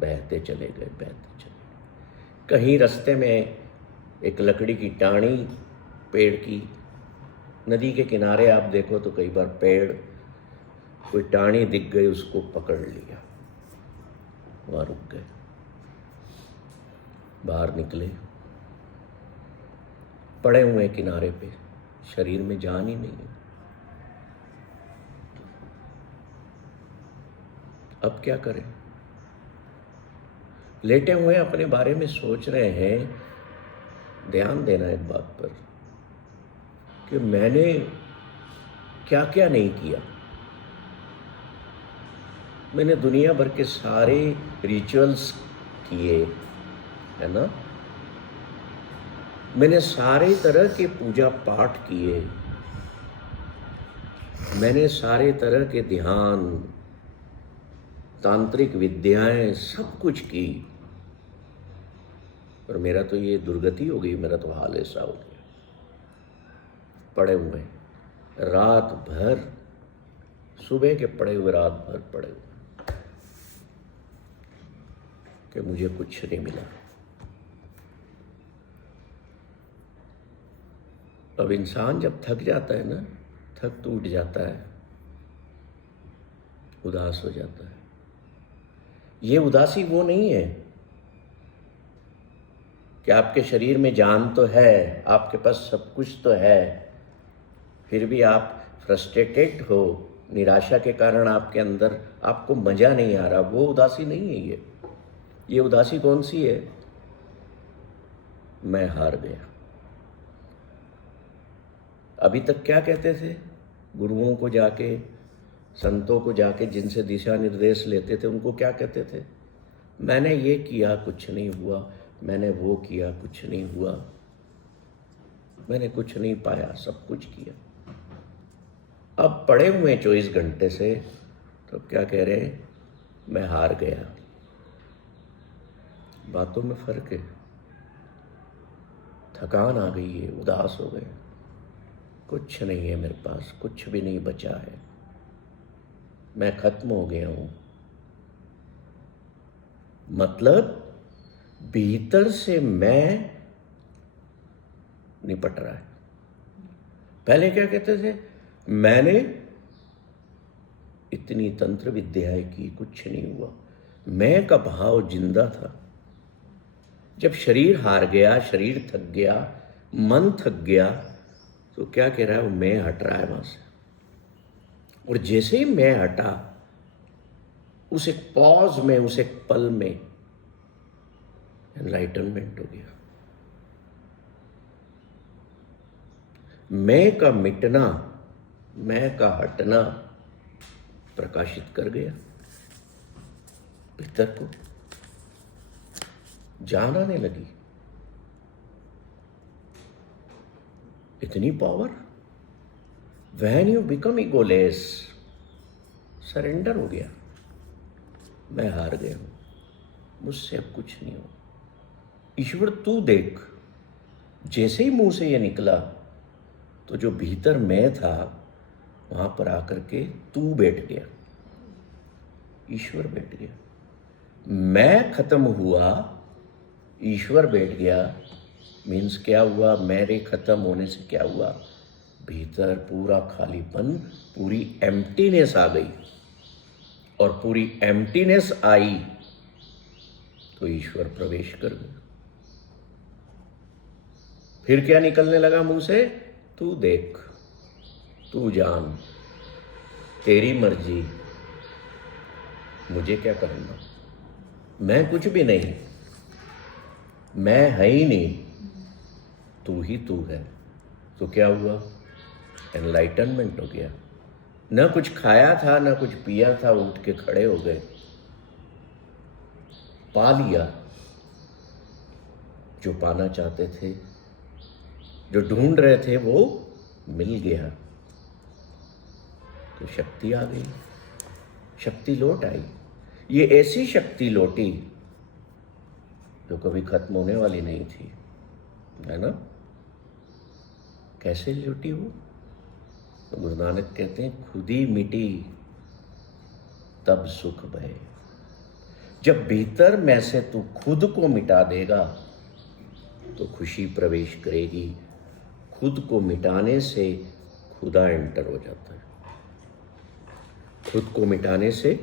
बहते चले गए, बहते चले गए। कहीं रास्ते में एक लकड़ी की टाणी, पेड़ की, नदी के किनारे आप देखो तो कई बार पेड़, कोई टाणी दिख गई, उसको पकड़ लिया, वहां रुक गए। बाहर निकले, पड़े हुए किनारे पे, शरीर में जान ही नहीं है। अब क्या करें? लेटे हुए अपने बारे में सोच रहे हैं। ध्यान देना एक बात पर कि मैंने क्या क्या नहीं किया। मैंने दुनिया भर के सारे रिचुअल्स किए, है ना, मैंने सारे तरह के पूजा पाठ किए, मैंने सारे तरह के ध्यान, तांत्रिक विद्याएं सब कुछ की, और मेरा तो ये दुर्गति हो गई, मेरा तो हाल ऐसा हो गया। पड़े हुए रात भर, सुबह के पड़े हुए रात भर पड़े हुए कि मुझे कुछ नहीं मिला। अब इंसान जब थक जाता है ना, थक टूट जाता है, उदास हो जाता है। ये उदासी वो नहीं है कि आपके शरीर में जान तो है, आपके पास सब कुछ तो है, फिर भी आप फ्रस्ट्रेटेड हो, निराशा के कारण आपके अंदर आपको मजा नहीं आ रहा। वो उदासी नहीं है ये उदासी कौन सी है? मैं हार गया। अभी तक क्या कहते थे? गुरुओं को जाके, संतों को जाके, जिनसे दिशा निर्देश लेते थे, उनको क्या कहते थे? मैंने ये किया, कुछ नहीं हुआ, मैंने वो किया, कुछ नहीं हुआ, मैंने कुछ नहीं पाया, सब कुछ किया। अब पड़े हुए 24 घंटे से, तो क्या कह रहे हैं? मैं हार गया। बातों में फर्क है। थकान आ गई है, उदास हो गए, कुछ नहीं है मेरे पास, कुछ भी नहीं बचा है, मैं खत्म हो गया हूं। मतलब भीतर से मैं निपट रहा है। पहले क्या कहते थे? मैंने इतनी तंत्र विद्याएं की, कुछ नहीं हुआ। मैं का भाव जिंदा था। जब शरीर हार गया, शरीर थक गया, मन थक गया, तो क्या कह रहा है, वो मैं हट रहा है वहां से। और जैसे ही मैं हटा, उस एक पॉज में, उस एक पल में एनलाइटनमेंट हो गया। मैं का मिटना, मैं का हटना प्रकाशित कर गया भीतर को, जान आने लगी। इतनी power. When you become egoless, surrender हो गया, मैं हार गया हूं, मुझसे अब कुछ नहीं हो। ईश्वर तू देख। जैसे ही मुंह से ये निकला, तो जो भीतर मैं था वहां पर आकर के तू बैठ गया, ईश्वर बैठ गया। मैं खत्म हुआ, ईश्वर बैठ गया। मीन्स क्या हुआ? मेरे खत्म होने से क्या हुआ? भीतर पूरा खालीपन, पूरी एम्प्टीनेस आ गई। और पूरी एम्प्टीनेस आई तो ईश्वर प्रवेश कर गया। फिर क्या निकलने लगा मुंह से? तू देख, तू जान, तेरी मर्जी, मुझे क्या करना, मैं कुछ भी नहीं, मैं है ही नहीं, तू ही तू है। तो क्या हुआ? एनलाइटनमेंट हो गया। न कुछ खाया था, न कुछ पिया था, उठ के खड़े हो गए, पा लिया जो पाना चाहते थे, जो ढूंढ रहे थे वो मिल गया। तो शक्ति आ गई, शक्ति लौट आई। ये ऐसी शक्ति लौटी जो कभी खत्म होने वाली नहीं थी, है ना? कैसे लौटी वो? तो गुरु नानक कहते हैं, खुद ही मिटी तब सुख भय। जब भीतर में से तू खुद को मिटा देगा तो खुशी प्रवेश करेगी। खुद को मिटाने से खुदा एंटर हो जाता है। खुद को मिटाने से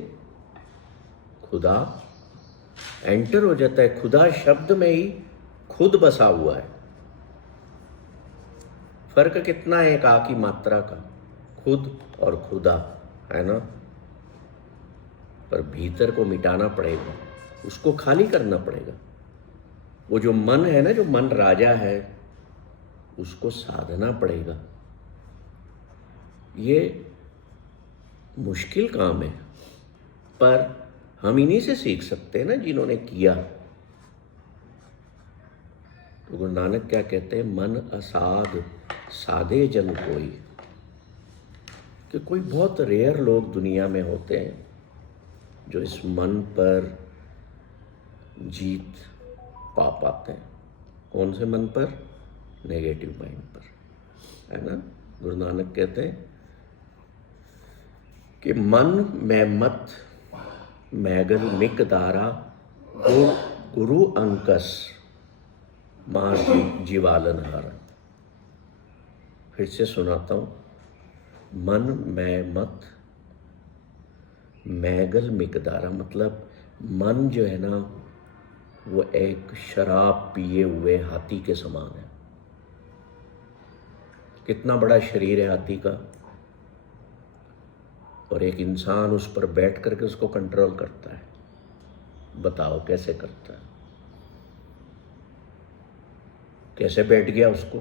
खुदा एंटर हो जाता है। खुदा शब्द में ही खुद बसा हुआ है। फर्क कितना है एक आ की मात्रा का, खुद और खुदा, है ना? पर भीतर को मिटाना पड़ेगा, उसको खाली करना पड़ेगा। वो जो मन है ना, जो मन राजा है, उसको साधना पड़ेगा। ये मुश्किल काम है, पर हम इन्हीं से सीख सकते हैं ना, जिन्होंने किया। तो गुरु नानक क्या कहते हैं? मन असाध साधे जन कोई। कि कोई बहुत रेयर लोग दुनिया में होते हैं जो इस मन पर जीत पा पाते हैं। कौन से मन पर? नेगेटिव माइंड पर, है ना? गुरु नानक कहते हैं कि मन में मत मैगल मिक दारा गुरु अंकस मां जीवालन हर। फिर से सुनाता हूं, मन में मत मैगल मिकदारा, मतलब मन जो है ना, वो एक शराब पिए हुए हाथी के समान है। कितना बड़ा शरीर है हाथी का, और एक इंसान उस पर बैठ करके उसको कंट्रोल करता है। बताओ कैसे करता है? कैसे बैठ गया उसको?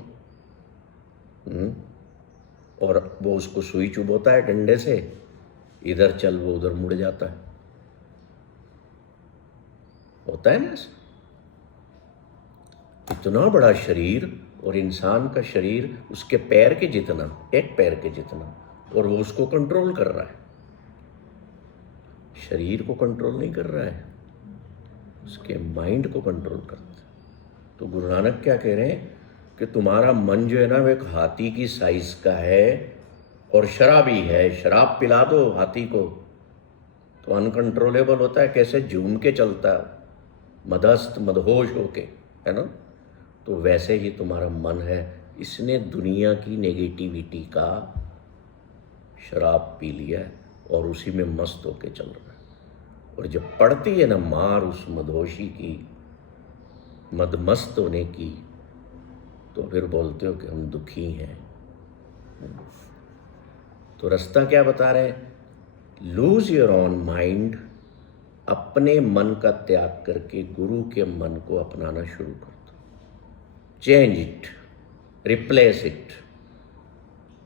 और वो उसको सुई चुभोता है डंडे से, इधर चल, वो उधर मुड़ जाता है। होता है ना? इतना बड़ा शरीर, और इंसान का शरीर उसके पैर के जितना, एक पैर के जितना, और वो उसको कंट्रोल कर रहा है। शरीर को कंट्रोल नहीं कर रहा है, उसके माइंड को कंट्रोल करता है। तो गुरु नानक क्या कह रहे हैं कि तुम्हारा मन जो है ना, वो एक हाथी की साइज का है और शराबी है। शराब पिला दो हाथी को तो अनकंट्रोलेबल होता है, कैसे झूम के चलता है, मदस्त मदहोश होके, है ना? तो वैसे ही तुम्हारा मन है, इसने दुनिया की नेगेटिविटी का शराब पी लिया है और उसी में मस्त होके चल रहा है। और जब पड़ती है ना मार उस मदहोशी की, मदमस्त होने की, तो फिर बोलते हो कि हम दुखी हैं, तो रास्ता क्या बता रहे हैं? लूज योर ऑन माइंड, अपने मन का त्याग करके गुरु के मन को अपनाना शुरू कर दो। Change it, replace it.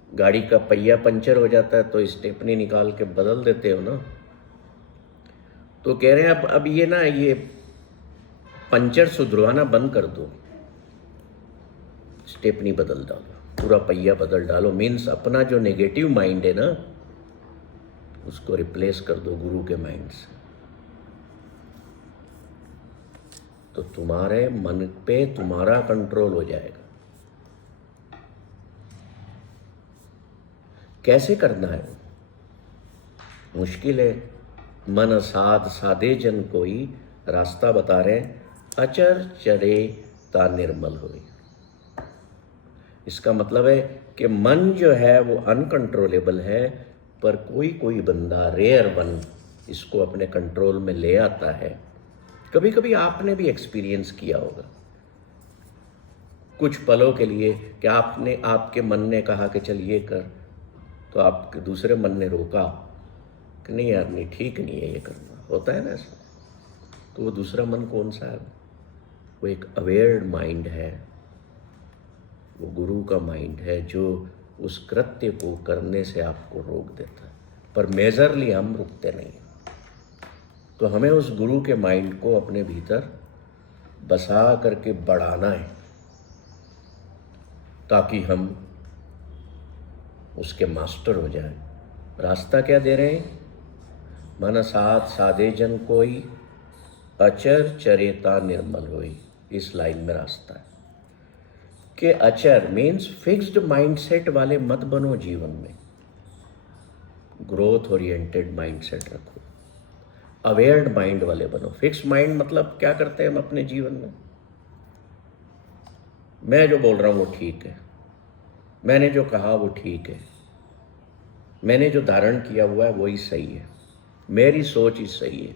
गाड़ी का पहिया पंचर हो जाता है तो स्टेपनी निकाल के बदल देते हो ना। तो कह रहे हैं अब ये पंचर सुधरवाना बंद कर दो, स्टेपनी बदल डालो, पूरा पहिया बदल डालो। मीन्स अपना जो नेगेटिव माइंड है ना, उसको रिप्लेस कर दो गुरु के माइंड से। तो तुम्हारे मन पे तुम्हारा कंट्रोल हो जाएगा। कैसे करना है? मुश्किल है। मन साध साधे जन कोई, रास्ता बता रहे हैं, अचर चरे ता निर्मल होई। इसका मतलब है कि मन जो है वो अनकंट्रोलेबल है, पर कोई कोई बंदा, रेयर वन, इसको अपने कंट्रोल में ले आता है। कभी कभी आपने भी एक्सपीरियंस किया होगा कुछ पलों के लिए कि आपके मन ने कहा कि चल ये कर, तो आपके दूसरे मन ने रोका कि नहीं यार, नहीं, ठीक नहीं है ये करना। होता है ना ऐसा। तो वो दूसरा मन कौन सा है? वो एक अवेयर्ड माइंड है, वो गुरु का माइंड है, जो उस कृत्य को करने से आपको रोक देता है। पर मेजरली हम रुकते नहीं। तो हमें उस गुरु के माइंड को अपने भीतर बसा करके बढ़ाना है, ताकि हम उसके मास्टर हो जाएं। रास्ता क्या दे रहे हैं? मन साध साधे जन कोई, अचर चरेता निर्मल होई। इस लाइन में रास्ता है कि अचर मीन्स फिक्स्ड माइंडसेट वाले मत बनो जीवन में। ग्रोथ ओरिएंटेड माइंडसेट रखो, अवेयर्ड माइंड वाले बनो। फिक्स माइंड मतलब क्या करते हैं हम अपने जीवन में? मैं जो बोल रहा हूँ वो ठीक है, मैंने जो कहा वो ठीक है, मैंने जो धारण किया हुआ है वही सही है, मेरी सोच ही सही है,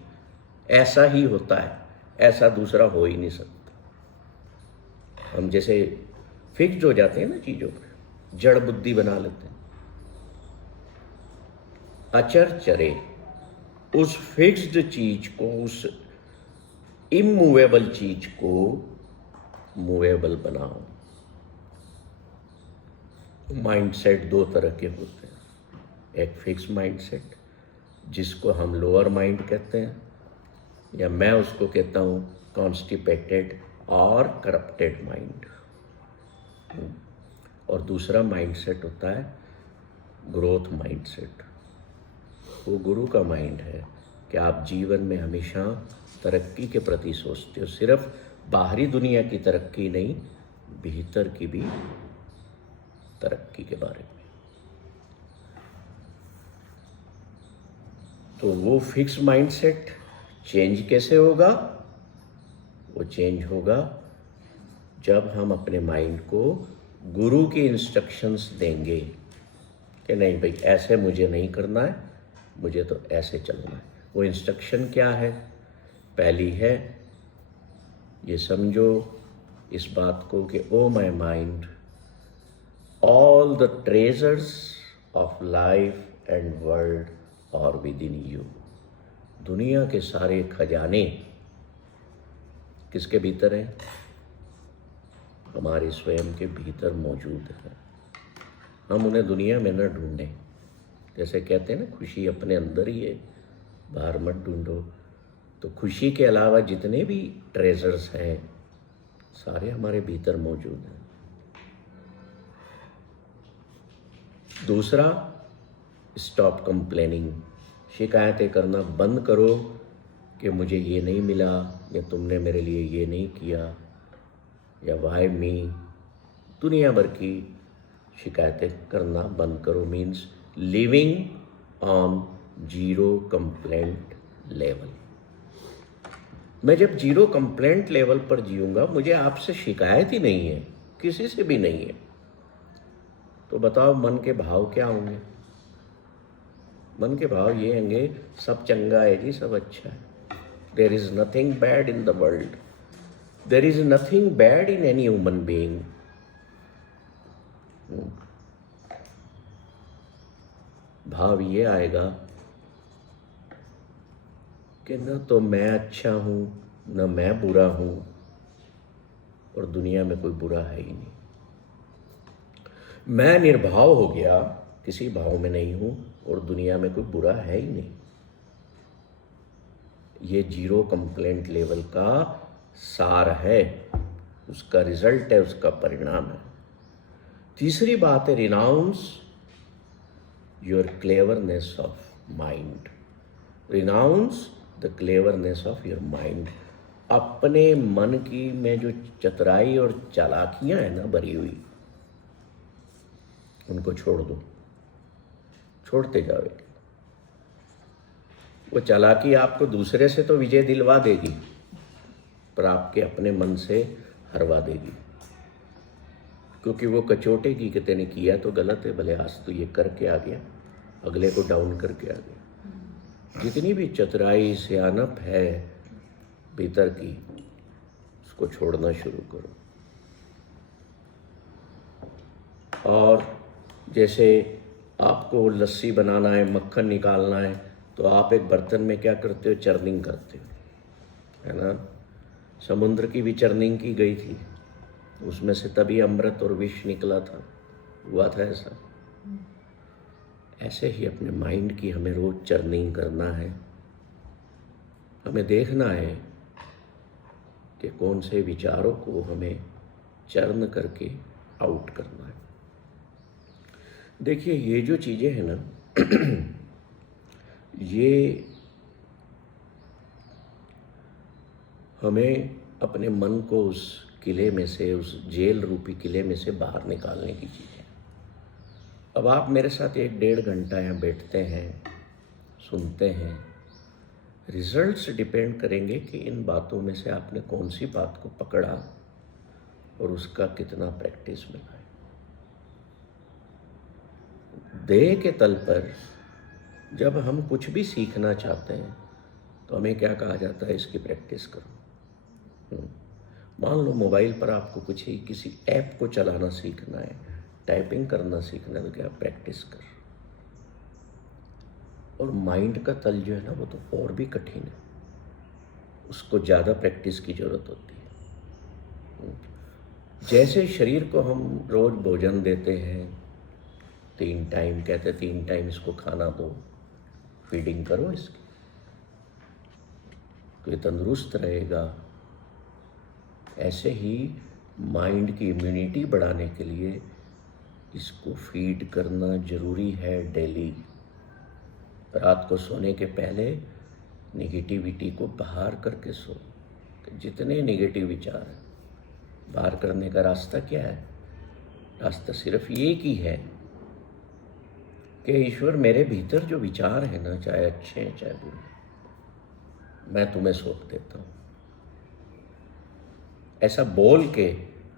ऐसा ही होता है, ऐसा दूसरा हो ही नहीं सकता। हम जैसे फिक्स्ड हो जाते हैं ना चीज़ों पर, जड़ बुद्धि बना लेते हैं। अचर चरे, उस फिक्स्ड चीज को, उस इमूवेबल चीज को मूवेबल बनाओ। माइंडसेट दो तरह के होते हैं। एक फिक्स माइंडसेट जिसको हम लोअर माइंड कहते हैं, या मैं उसको कहता हूँ कॉन्स्टिपेटेड और करप्टेड माइंड। और दूसरा माइंडसेट होता है ग्रोथ माइंडसेट। वो गुरु का माइंड है कि आप जीवन में हमेशा तरक्की के प्रति सोचते हो। सिर्फ बाहरी दुनिया की तरक्की नहीं, भीतर की भी तरक्की के बारे में। तो वो फिक्स माइंडसेट चेंज कैसे होगा? वो चेंज होगा जब हम अपने माइंड को गुरु की इंस्ट्रक्शंस देंगे कि नहीं भाई, ऐसे मुझे नहीं करना है, मुझे तो ऐसे चलना है। वो इंस्ट्रक्शन क्या है? पहली है, ये समझो इस बात को कि oh my mind, all the treasures of life and world are within you. दुनिया के सारे खजाने किसके भीतर हैं? हमारे स्वयं के भीतर मौजूद है। हम उन्हें दुनिया में न ढूंढें। जैसे कहते हैं ना, खुशी अपने अंदर ही है, बाहर मत ढूंढो। तो खुशी के अलावा जितने भी ट्रेजर्स हैं सारे हमारे भीतर मौजूद हैं। दूसरा, स्टॉप कंप्लेनिंग। शिकायतें करना बंद करो कि मुझे ये नहीं मिला, या तुमने मेरे लिए ये नहीं किया, या वाई मी। दुनिया भर की शिकायतें करना बंद करो। Means living on zero complaint level. मैं जब जीरो कंप्लेंट लेवल पर जीऊँगा, मुझे आपसे शिकायत ही नहीं है, किसी से भी नहीं है, तो बताओ मन के भाव क्या होंगे? मन के भाव ये होंगे, सब चंगा है जी, सब अच्छा है। There is nothing bad in the world, there is nothing bad in any human being. भाव ये आएगा कि न तो मैं अच्छा हूँ न मैं बुरा हूँ, और दुनिया में कोई बुरा है ही नहीं। मैं निर्भाव हो गया, किसी भाव में नहीं हूँ, और दुनिया में कोई बुरा है ही नहीं। ये जीरो कंप्लेंट लेवल का सार है, उसका रिजल्ट है, उसका परिणाम है। तीसरी बात है renounce your cleverness of mind. Renounce the cleverness of your mind. अपने मन की में जो चतुराई और चालाकियां हैं ना भरी हुई, उनको छोड़ दो, छोड़ते जाओ। वो चालाकी आपको दूसरे से तो विजय दिलवा देगी, पर आपके अपने मन से हरवा देगी, क्योंकि वो कचोटेगी कि तेने किया तो गलत है, भले आज तो ये करके आ गया, अगले को डाउन करके आ गया। जितनी भी चतुराई सियानप है भीतर की, उसको छोड़ना शुरू करो। और जैसे आपको लस्सी बनाना है, मक्खन निकालना है, तो आप एक बर्तन में क्या करते हो, चर्निंग करते हो, है ना। समुद्र की भी चर्निंग की गई थी, उसमें से तभी अमृत और विष निकला था, हुआ था ऐसा। ऐसे ही अपने माइंड की हमें रोज चर्निंग करना है। हमें देखना है कि कौन से विचारों को हमें चर्न करके आउट करना है। देखिए ये जो चीज़ें हैं ना ये हमें अपने मन को उस किले में से, उस जेल रूपी किले में से बाहर निकालने की चीज़ है। अब आप मेरे साथ 1-1.5 घंटा यहाँ बैठते हैं, सुनते हैं। रिजल्ट्स डिपेंड करेंगे कि इन बातों में से आपने कौन सी बात को पकड़ा और उसका कितना प्रैक्टिस मिला है। देह के तल पर जब हम कुछ भी सीखना चाहते हैं तो हमें क्या कहा जाता है, इसकी प्रैक्टिस करो। मान लो मोबाइल पर आपको कुछ ही किसी ऐप को चलाना सीखना है, टाइपिंग करना सीखना है, तो क्या प्रैक्टिस कर। और माइंड का तल जो है ना वो तो और भी कठिन है, उसको ज़्यादा प्रैक्टिस की ज़रूरत होती है। जैसे शरीर को हम रोज़ भोजन देते हैं 3 टाइम, कहते 3 टाइम इसको खाना दो, फीडिंग करो इसकी, तो ये तंदुरुस्त रहेगा। ऐसे ही माइंड की इम्यूनिटी बढ़ाने के लिए इसको फीड करना ज़रूरी है डेली। रात को सोने के पहले निगेटिविटी को बाहर करके सो। जितने निगेटिव विचार हैं, बाहर करने का रास्ता क्या है? रास्ता सिर्फ एक ही है कि ईश्वर मेरे भीतर जो विचार है ना, चाहे अच्छे हैं चाहे बुरे, मैं तुम्हें सौंप देता हूँ। ऐसा बोल के,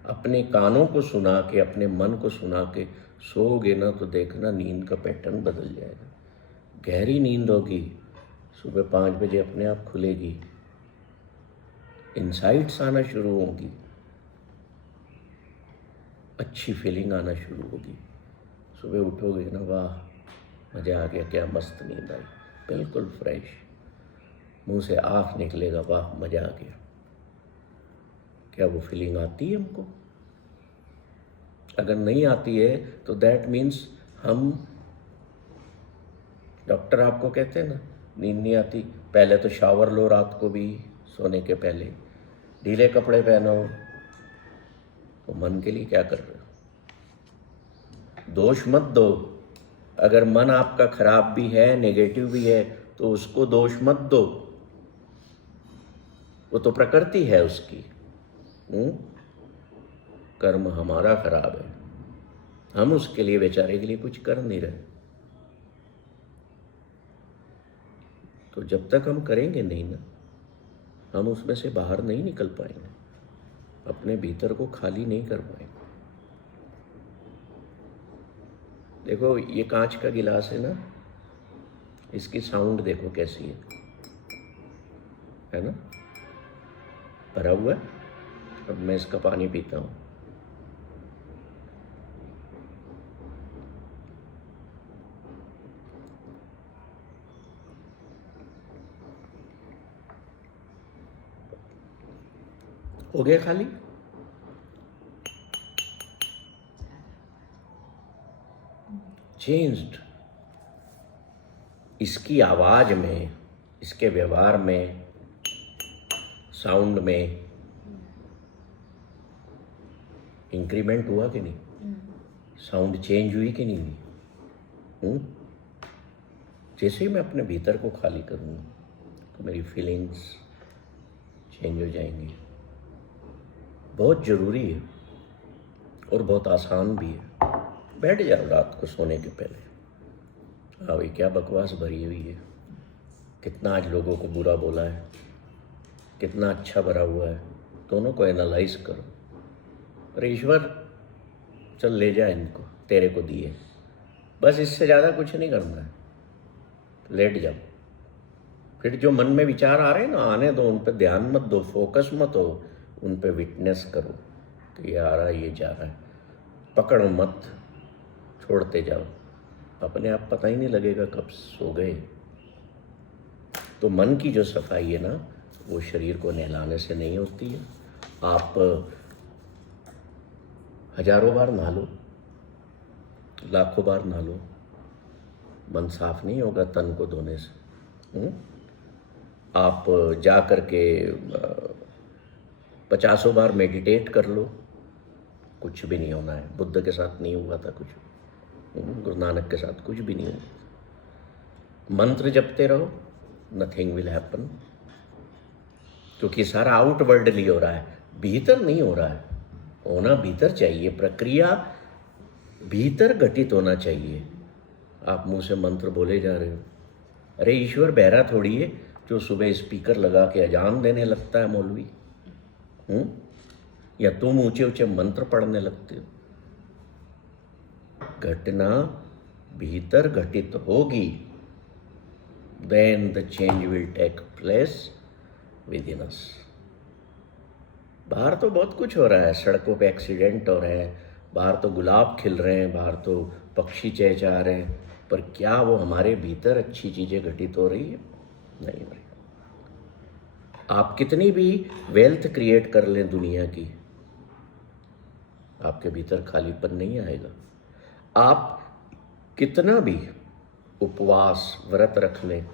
अपने कानों को सुना के, अपने मन को सुना के सोओगे ना, तो देखना नींद का पैटर्न बदल जाएगा। गहरी नींद होगी, सुबह 5 बजे अपने आप खुलेगी, इनसाइट्स आना शुरू होंगी, अच्छी फीलिंग आना शुरू होगी। सुबह उठोगे ना, वाह मज़ा आ गया, क्या मस्त नींद आई, बिल्कुल फ्रेश। मुंह से आँख निकलेगा, वाह मज़ा आ गया। क्या वो फीलिंग आती है हमको? अगर नहीं आती है तो दैट मीन्स हम, डॉक्टर आपको कहते हैं ना नींद नहीं आती, पहले तो शावर लो रात को भी सोने के पहले, ढीले कपड़े पहनो। तो मन के लिए क्या कर रहे हो? दोष मत दो। अगर मन आपका खराब भी है, नेगेटिव भी है, तो उसको दोष मत दो, वो तो प्रकृति है उसकी। कर्म हमारा खराब है, हम उसके लिए, बेचारे के लिए कुछ कर नहीं रहे। तो जब तक हम करेंगे नहीं ना, हम उसमें से बाहर नहीं निकल पाएंगे, अपने भीतर को खाली नहीं कर पाएंगे। देखो ये कांच का गिलास है ना, इसकी साउंड देखो कैसी है ना, भरा हुआ है। अब मैं इसका पानी पीता हूँ, हो गया खाली। चेंज्ड। इसकी आवाज में, इसके व्यवहार में, साउंड में इंक्रीमेंट हुआ कि नहीं? साउंड चेंज हुई कि नहीं हुई? जैसे ही मैं अपने भीतर को खाली करूँगा तो मेरी फीलिंग्स चेंज हो जाएंगी। बहुत ज़रूरी है और बहुत आसान भी है। बैठ जाओ रात को सोने के पहले, हाँ भाई क्या बकवास भरी हुई है, कितना आज लोगों को बुरा बोला है, कितना अच्छा भरा हुआ है, दोनों को एनालाइज करो। अरे ईश्वर चल ले जा इनको, तेरे को दिए, बस इससे ज़्यादा कुछ नहीं करना है। लेट जाओ। फिर जो मन में विचार आ रहे हैं ना, आने दो, उन पर ध्यान मत दो, फोकस मत हो, उन पर विटनेस करो कि ये आ रहा है, ये जा रहा है। पकड़ो मत, छोड़ते जाओ, अपने आप पता ही नहीं लगेगा कब सो गए। तो मन की जो सफाई है ना, वो शरीर को नहलाने से नहीं होती है। आप हजारों बार नहा लो, लाखों बार नहा लो, मन साफ नहीं होगा तन को धोने से। आप जा कर के 50 बार मेडिटेट कर लो, कुछ भी नहीं होना है। बुद्ध के साथ नहीं हुआ था कुछ, गुरु नानक के साथ कुछ भी नहीं हुआ। मंत्र जपते रहो, नथिंग विल हैपन, क्योंकि सारा आउटवर्डली हो रहा है, भीतर नहीं हो रहा है। होना भीतर चाहिए, प्रक्रिया भीतर घटित होना चाहिए। आप मुंह से मंत्र बोले जा रहे हो। अरे ईश्वर बहरा थोड़ी है जो सुबह स्पीकर लगा के अजान देने लगता है मौलवी, या तुम ऊंचे ऊंचे मंत्र पढ़ने लगते हो। घटना भीतर घटित होगी, then the change will take place within us। बाहर तो बहुत कुछ हो रहा है, सड़कों पे एक्सीडेंट हो रहे हैं, बाहर तो गुलाब खिल रहे हैं, बाहर तो पक्षी चहचहा रहे हैं, पर क्या वो हमारे भीतर अच्छी चीज़ें घटित हो रही है? नहीं हो रही। आप कितनी भी वेल्थ क्रिएट कर लें दुनिया की, आपके भीतर खालीपन नहीं आएगा। आप कितना भी उपवास व्रत रख लें,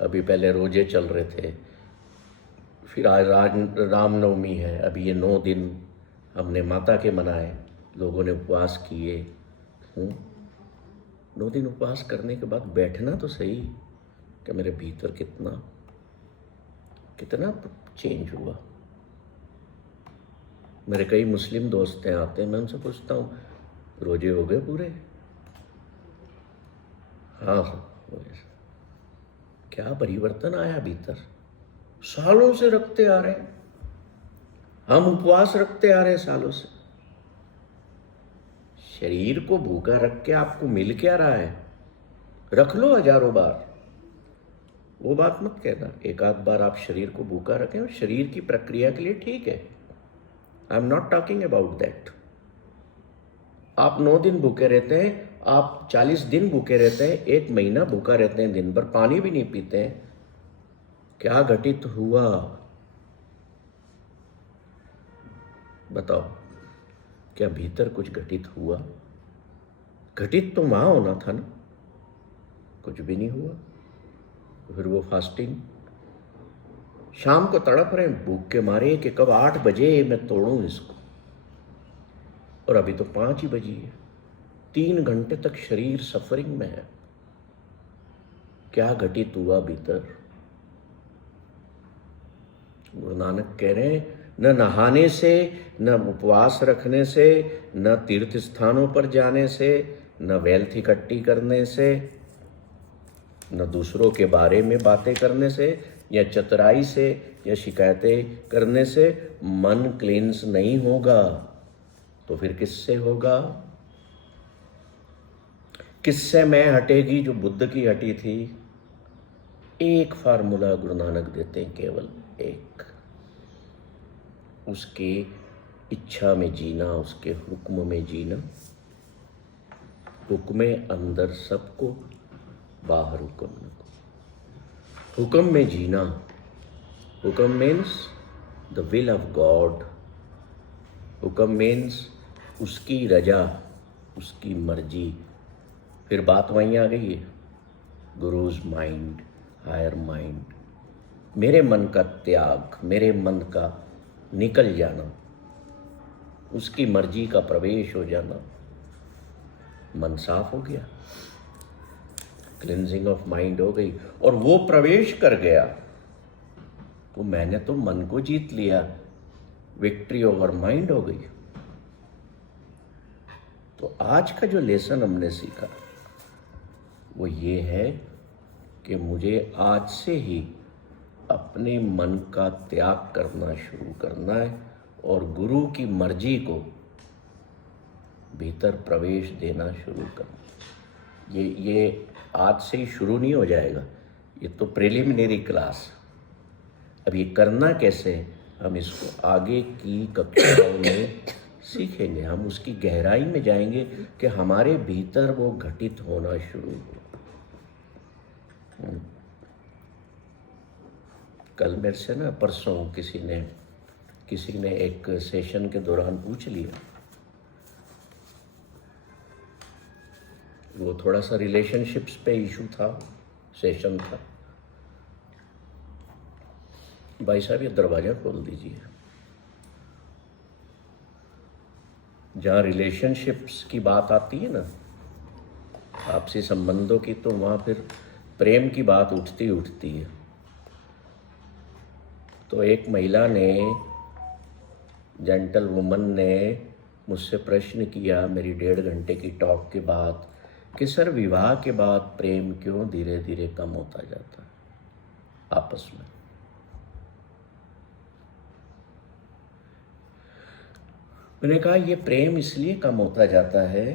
अभी पहले रोजे चल रहे थे, फिर आज रामनवमी है, अभी ये 9 दिन हमने माता के मनाए, लोगों ने उपवास किए। 9 दिन उपवास करने के बाद बैठना तो सही कि मेरे भीतर कितना चेंज हुआ। मेरे कई मुस्लिम दोस्त हैं, आते हैं, मैं उनसे पूछता हूँ रोजे हो गए पूरे? हाँ हो गए। क्या परिवर्तन आया भीतर? सालों से रखते आ रहे हैं हम, उपवास रखते आ रहे हैं सालों से। शरीर को भूखा रख के आपको मिल क्या रहा है? रख लो हजारों बार, वो बात मत कहना। एक आध बार आप शरीर को भूखा रखें, और शरीर की प्रक्रिया के लिए ठीक है, I am not talking about that. आप 9 दिन भूखे रहते हैं, आप 40 दिन भूखे रहते हैं, 1 महीना भूखा रहते हैं, दिन भर पानी भी नहीं पीते हैं, क्या घटित हुआ? बताओ, क्या भीतर कुछ घटित हुआ? घटित तो वहां होना था ना, कुछ भी नहीं हुआ। फिर वो फास्टिंग, शाम को तड़प रहे हैं भूख के मारे कि कब 8 बजे मैं तोड़ूं इसको, और अभी तो 5 ही बजी है। 3 घंटे तक शरीर सफरिंग में है। क्या घटित हुआ भीतर? गुरु नानक कह रहे हैं, न नहाने से, न उपवास रखने से, न तीर्थ स्थानों पर जाने से, न वेल्थ इकट्ठी करने से, न दूसरों के बारे में बातें करने से, या चतुराई से, या शिकायतें करने से मन क्लींस नहीं होगा। तो फिर किससे होगा? किससे मैं हटेगी जो बुद्ध की हटी थी? एक फार्मूला गुरु नानक देते हैं, केवल एक। उसके इच्छा में जीना, उसके हुक्म में जीना। हुक्म अंदर सबको, बाहर हुक्म न को। हुक्म में जीना, हुक्म means the will of God हुक्म मीन्स उसकी रजा, उसकी मर्जी। फिर बात वहीं आ गई है, गुरुज माइंड, हायर माइंड, मेरे मन का त्याग, मेरे मन का निकल जाना, उसकी मर्जी का प्रवेश हो जाना। मन साफ हो गया, क्लिनजिंग ऑफ माइंड हो गई, और वो प्रवेश कर गया तो मैंने तो मन को जीत लिया, विक्ट्री ओवर माइंड हो गई। तो आज का जो लेसन हमने सीखा वो ये है कि मुझे आज से ही अपने मन का त्याग करना शुरू करना है और गुरु की मर्जी को भीतर प्रवेश देना शुरू करना। ये आज से ही शुरू नहीं हो जाएगा, ये तो प्रिलिमिनरी क्लास। अब ये करना कैसे, हम इसको आगे की कक्षाओं में सीखेंगे, हम उसकी गहराई में जाएंगे कि हमारे भीतर वो घटित होना शुरू हो। कल मेरे से ना परसों किसी ने एक सेशन के दौरान पूछ लिया, वो थोड़ा सा रिलेशनशिप्स पे इशू था, सेशन था। भाई साहब ये दरवाज़ा खोल दीजिए। जहाँ रिलेशनशिप्स की बात आती है ना, आपसी संबंधों की, तो वहाँ फिर प्रेम की बात उठती है। तो एक महिला ने, जेंटल वुमन ने मुझसे प्रश्न किया मेरी 1.5 घंटे की टॉक के बाद कि सर विवाह के बाद प्रेम क्यों धीरे धीरे कम होता जाता है आपस में। मैंने कहा ये प्रेम इसलिए कम होता जाता है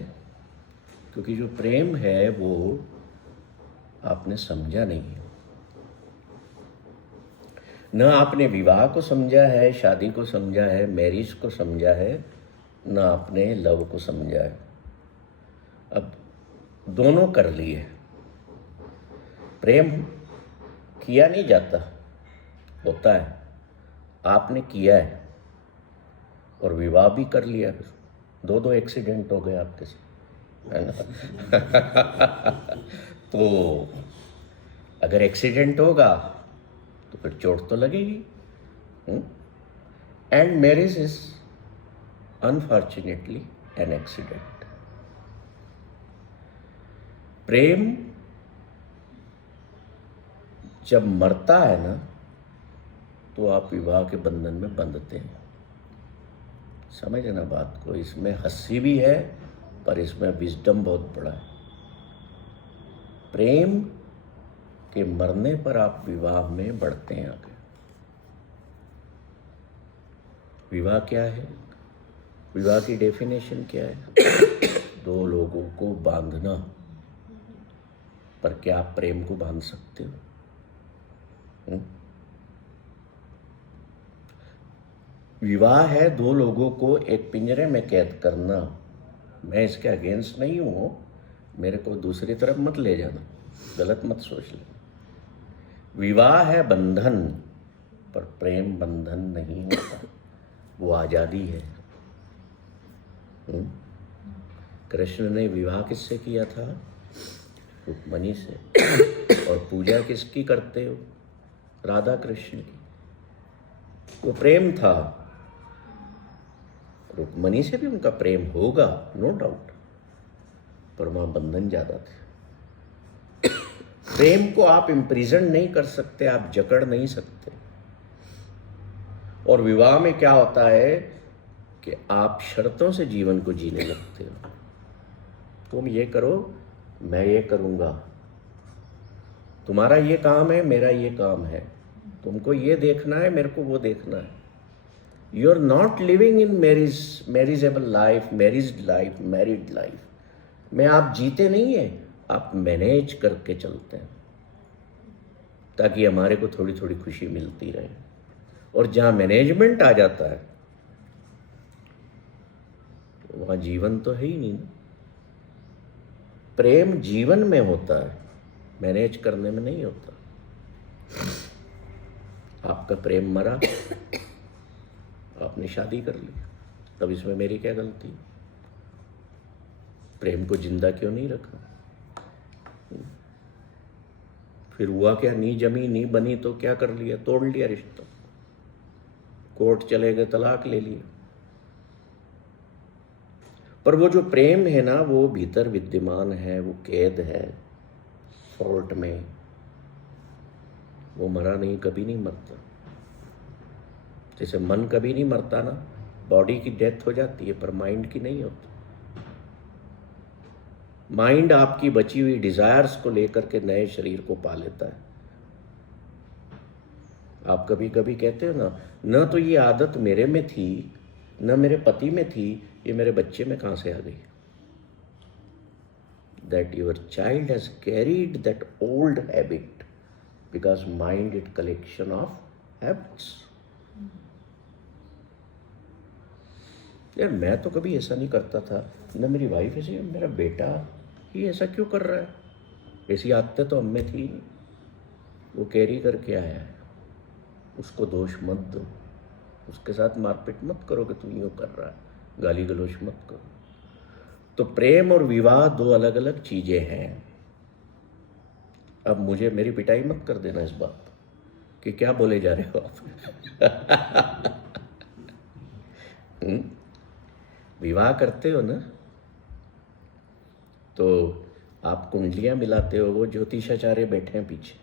क्योंकि जो प्रेम है वो आपने समझा नहीं है। न आपने विवाह को समझा है, शादी को समझा है, मैरिज को समझा है, न आपने लव को समझा है। अब दोनों कर लिए। प्रेम किया नहीं जाता, होता है, आपने किया है और विवाह भी कर लिया, दो एक्सीडेंट हो गए आपके साथ, है ना। तो अगर एक्सीडेंट होगा तो फिर चोट तो लगेगी। And marriage is unfortunately an accident. प्रेम जब मरता है ना तो आप विवाह के बंधन में बंधते हैं। समझना बात को, इसमें हंसी भी है पर इसमें विजडम बहुत बड़ा है। प्रेम के मरने पर आप विवाह में बढ़ते हैं आगे। विवाह क्या है? विवाह की डेफिनेशन क्या है? दो लोगों को बांधना। पर क्या आप प्रेम को बांध सकते हो? विवाह है दो लोगों को एक पिंजरे में कैद करना। मैं इसके अगेंस्ट नहीं हूं, मेरे को दूसरी तरफ मत ले जाना, गलत मत सोच लेना। विवाह है बंधन, पर प्रेम बंधन नहीं होता, वो आज़ादी है। कृष्ण ने विवाह किससे किया था? रुक्मणी से। और पूजा किसकी करते हो? राधा कृष्ण की। वो प्रेम था। रुक्मणी से भी उनका प्रेम होगा, नो डाउट, पर वहां बंधन ज्यादा थे। प्रेम को आप इम्प्रिजन नहीं कर सकते, आप जकड़ नहीं सकते। और विवाह में क्या होता है कि आप शर्तों से जीवन को जीने लगते हो। तुम ये करो, मैं ये करूंगा, तुम्हारा ये काम है, मेरा ये काम है, तुमको ये देखना है, मेरे को वो देखना है। You are not living in marriageable life, married life, married life में आप जीते नहीं है, आप मैनेज करके चलते हैं ताकि हमारे को थोड़ी थोड़ी खुशी मिलती रहे। और जहां मैनेजमेंट आ जाता है वहां जीवन तो है ही नहीं। प्रेम जीवन में होता है, मैनेज करने में नहीं होता। आपका प्रेम मरा, आपने शादी कर ली, तब इसमें मेरी क्या गलती? प्रेम को जिंदा क्यों नहीं रखा? फिर हुआ क्या? नी जमी नी बनी तो क्या कर लिया? तोड़ लिया रिश्ता, कोर्ट चले गए, तलाक ले लिया। पर वो जो प्रेम है ना, वो भीतर विद्यमान है, वो कैद है सॉल्ट में, वो मरा नहीं, कभी नहीं मरता। जैसे मन कभी नहीं मरता ना, बॉडी की डेथ हो जाती है पर माइंड की नहीं होती। माइंड आपकी बची हुई डिजायर्स को लेकर के नए शरीर को पा लेता है। आप कभी कभी कहते हो ना, न तो ये आदत मेरे में थी, न मेरे पति में थी, ये मेरे बच्चे में कहां से आ गई? That your child has carried that old habit because mind is collection of habits. यार मैं तो कभी ऐसा नहीं करता था, न मेरी वाइफ ऐसी, मेरा बेटा ही ऐसा क्यों कर रहा है? ऐसी आदतें तो हमें थी, वो कैरी करके आया है। उसको दोष मत दो, उसके साथ मारपीट मत करो कि तू यूँ कर रहा है, गाली गलौज मत करो। तो प्रेम और विवाह दो अलग अलग चीजें हैं। अब मुझे मेरी पिटाई मत कर देना इस बात कि क्या बोले जा रहे हो आप। विवाह करते हो ना, तो आप कुंडलियां मिलाते हो, वो ज्योतिषाचार्य बैठे हैं पीछे,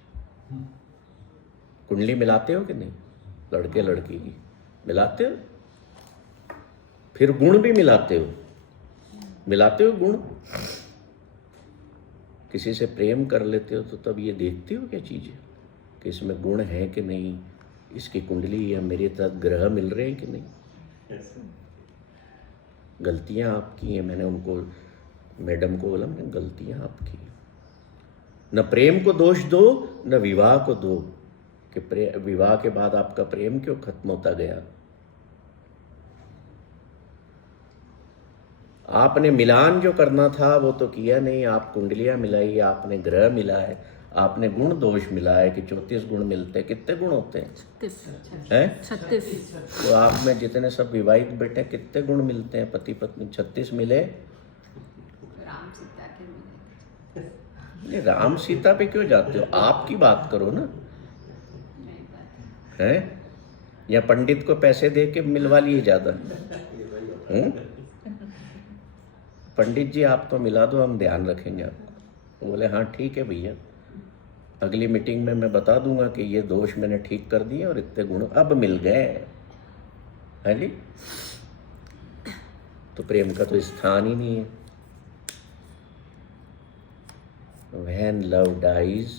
कुंडली मिलाते हो कि नहीं? लड़के लड़की की मिलाते हो, फिर गुण भी मिलाते हो, मिलाते हो गुण। किसी से प्रेम कर लेते हो तो तब ये देखते हो क्या चीजें कि इसमें गुण है कि नहीं, इसकी कुंडली या मेरे तहत ग्रह मिल रहे हैं कि नहीं। गलतियां आपकी हैं, मैंने उनको मैडम को बोला, मैंने गलतियां आपकी। न प्रेम को दोष दो, न विवाह को दो कि विवाह के बाद आपका प्रेम क्यों खत्म होता गया। आपने मिलान जो करना था वो तो किया नहीं। आप कुंडलियां मिलाई, आपने ग्रह मिला है, आपने गुण दोष मिला है कि 34 गुण मिलते हैं। कितने गुण होते हैं? 36। तो आप में जितने सब विवाहित बेटे, कितने गुण मिलते हैं? पति पत्नी 36 मिले। राम सीता के मिले। ये राम सीता पे क्यों जाते हो? आपकी बात करो ना, हैं? या पंडित को पैसे दे के मिलवा लिए ज्यादा? पंडित जी आप तो मिला दो, हम ध्यान रखेंगे आपको। बोले हाँ ठीक है भैया, अगली मीटिंग में मैं बता दूंगा कि ये दोष मैंने ठीक कर दिए और इतने गुण अब मिल गए, है जी। तो प्रेम का तो स्थान ही नहीं है। When love dies,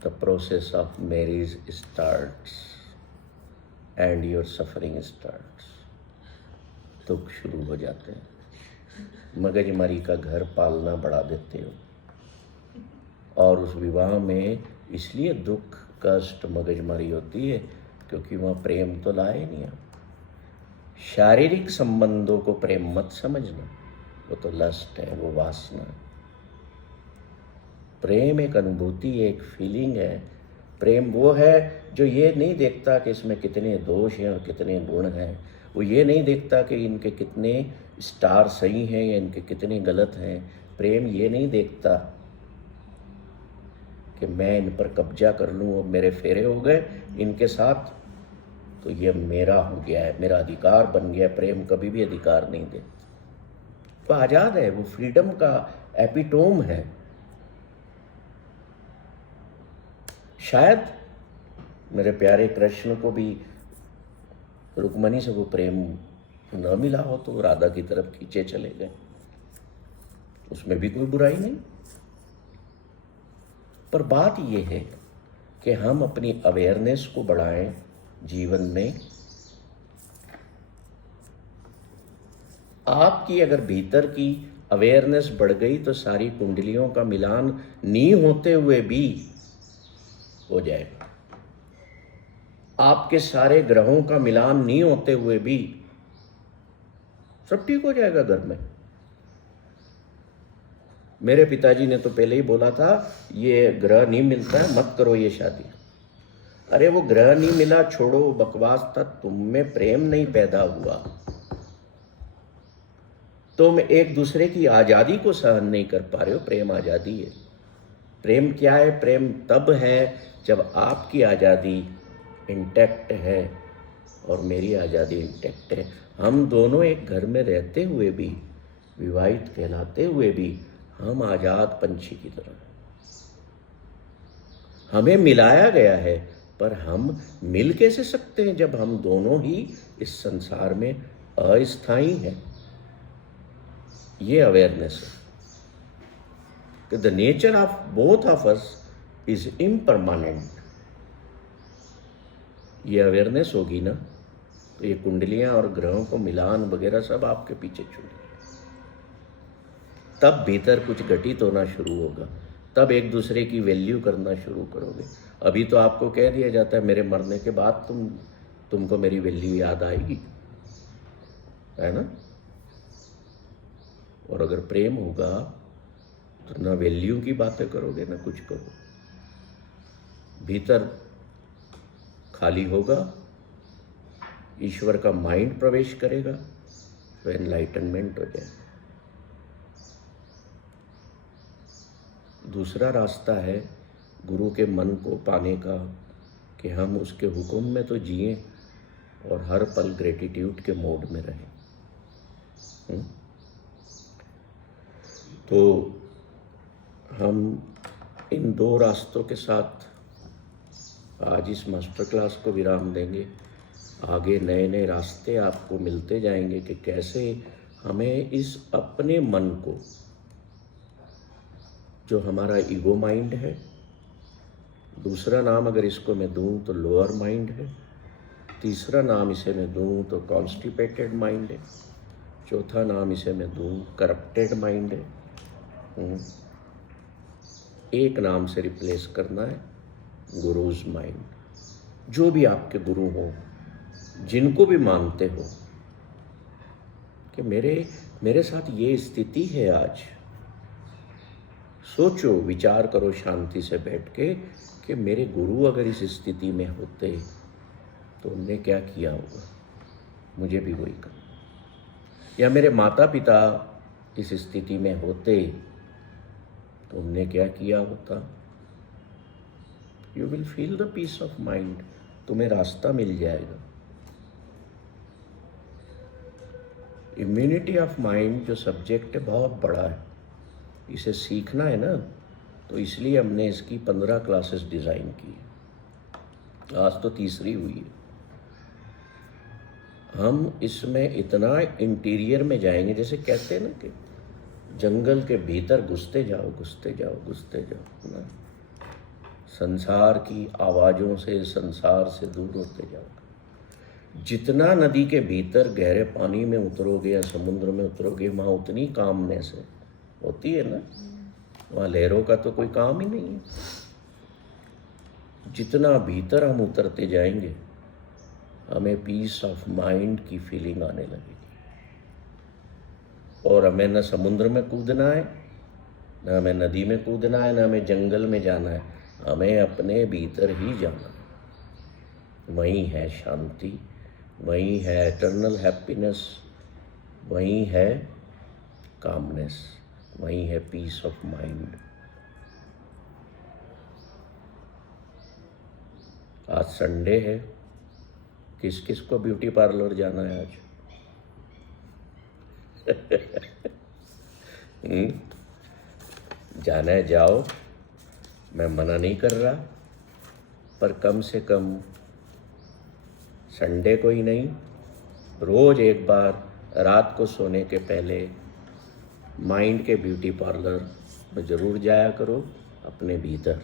the process of marriage starts and your suffering starts. दुख शुरू हो जाते हैं। मगजमारी का घर पालना बढ़ा देते हो, और उस विवाह में इसलिए दुख कष्ट मगजमारी होती है क्योंकि वहाँ प्रेम तो लाए नहीं आप। शारीरिक संबंधों को प्रेम मत समझना, वो तो लस्ट है, वो वासना है। प्रेम एक अनुभूति है, एक फीलिंग है। प्रेम वो है जो ये नहीं देखता कि इसमें कितने दोष हैं और कितने गुण हैं। वो ये नहीं देखता कि इनके कितने स्टार सही हैं या इनके कितने गलत हैं। प्रेम ये नहीं देखता कि मैं इन पर कब्जा कर लूँ और मेरे फेरे हो गए इनके साथ, तो ये मेरा हो गया है, मेरा अधिकार बन गया। प्रेम कभी भी अधिकार नहीं दे। वो आज़ाद है, वो फ्रीडम का एपिटोम है। शायद मेरे प्यारे कृष्ण को भी रुक्मणी से वो प्रेम न मिला हो तो राधा की तरफ खींचे चले गए, उसमें भी कोई बुराई नहीं। पर बात यह है कि हम अपनी अवेयरनेस को बढ़ाएं जीवन में। आपकी अगर भीतर की अवेयरनेस बढ़ गई तो सारी कुंडलियों का मिलान नहीं होते हुए भी हो जाएगा। आपके सारे ग्रहों का मिलान नहीं होते हुए भी सब ठीक हो जाएगा घर में। मेरे पिताजी ने तो पहले ही बोला था ये ग्रह नहीं मिलता है, मत करो ये शादी। अरे वो ग्रह नहीं मिला छोड़ो, बकवास था। तुम में प्रेम नहीं पैदा हुआ, तुम एक दूसरे की आज़ादी को सहन नहीं कर पा रहे हो। प्रेम आज़ादी है। प्रेम क्या है? प्रेम तब है जब आपकी आज़ादी इंटैक्ट है और मेरी आज़ादी इंटैक्ट है। हम दोनों एक घर में रहते हुए भी, विवाहित कहलाते हुए भी, हम आज़ाद पंछी की तरह हैं। हमें मिलाया गया है, पर हम मिल कैसे सकते हैं जब हम दोनों ही इस संसार में अस्थायी हैं। ये अवेयरनेस है कि the nature of both of us is impermanent. ये अवेयरनेस होगी ना, तो ये कुंडलियां और ग्रहों को मिलान वगैरह सब आपके पीछे छूटेंगे। तब भीतर कुछ घटित होना शुरू होगा, तब एक दूसरे की वैल्यू करना शुरू करोगे। अभी तो आपको कह दिया जाता है मेरे मरने के बाद तुमको मेरी वैल्यू याद आएगी, है ना। और अगर प्रेम होगा तो ना वैल्यू की बातें करोगे ना कुछ करोगे। भीतर खाली होगा, ईश्वर का माइंड प्रवेश करेगा तो एनलाइटनमेंट हो जाए। दूसरा रास्ता है गुरु के मन को पाने का, कि हम उसके हुक्म में तो जिए और हर पल ग्रेटिट्यूड के मोड में रहें। तो हम इन दो रास्तों के साथ आज इस मास्टर क्लास को विराम देंगे। आगे नए नए रास्ते आपको मिलते जाएंगे कि कैसे हमें इस अपने मन को, जो हमारा ईगो माइंड है, दूसरा नाम अगर इसको मैं दूं तो लोअर माइंड है, तीसरा नाम इसे मैं दूं तो कॉन्स्टिपेटेड माइंड है, चौथा नाम इसे मैं दूं करप्टेड माइंड है, एक नाम से रिप्लेस करना है गुरुज माइंड। जो भी आपके गुरु हो, जिनको भी मानते हो कि मेरे साथ ये स्थिति है आज, सोचो, विचार करो शांति से बैठ के कि मेरे गुरु अगर इस स्थिति में होते तो उनने क्या किया होगा, मुझे भी वही करना। या मेरे माता पिता इस स्थिति में होते तो उनने क्या किया होता। You will feel the peace of mind, तुम्हें रास्ता मिल जाएगा। इम्यूनिटी ऑफ माइंड जो सब्जेक्ट है बहुत बड़ा है, इसे सीखना है ना, तो इसलिए हमने इसकी 15 क्लासेस डिज़ाइन की। आज तो तीसरी हुई है। हम इसमें इतना इंटीरियर में जाएंगे, जैसे कहते हैं ना कि जंगल के भीतर घुसते जाओ घुसते जाओ घुसते जाओ ना, संसार की आवाज़ों से, संसार से दूर होते जाओ। जितना नदी के भीतर गहरे पानी में उतरोगे या समुद्र में उतरोगे, वहाँ उतनी कामनेस है होती है ना, वहाँ लहरों का तो कोई काम ही नहीं है। जितना भीतर हम उतरते जाएंगे, हमें पीस ऑफ माइंड की फीलिंग आने लगेगी। और हमें न समुद्र में कूदना है, न हमें नदी में कूदना है, न हमें जंगल में जाना है, हमें अपने भीतर ही जाना है। वहीं है शांति, वहीं है एटर्नल हैप्पीनेस, वहीं है कामनेस, वहीं है पीस ऑफ माइंड। आज संडे है, किस किस को ब्यूटी पार्लर जाना है आज? जाना है जाओ, मैं मना नहीं कर रहा, पर कम से कम संडे को ही नहीं, रोज एक बार रात को सोने के पहले माइंड के ब्यूटी पार्लर में ज़रूर जाया करो। अपने भीतर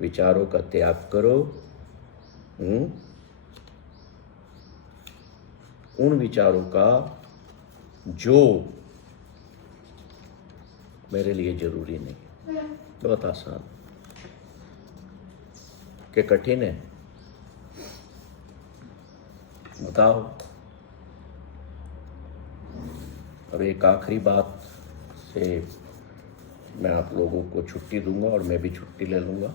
विचारों का त्याग करो। उन विचारों का जो मेरे लिए जरूरी नहीं। बहुत आसान कि कठिन है, बताओ। अब एक आखिरी बात से मैं आप लोगों को छुट्टी दूंगा और मैं भी छुट्टी ले लूँगा।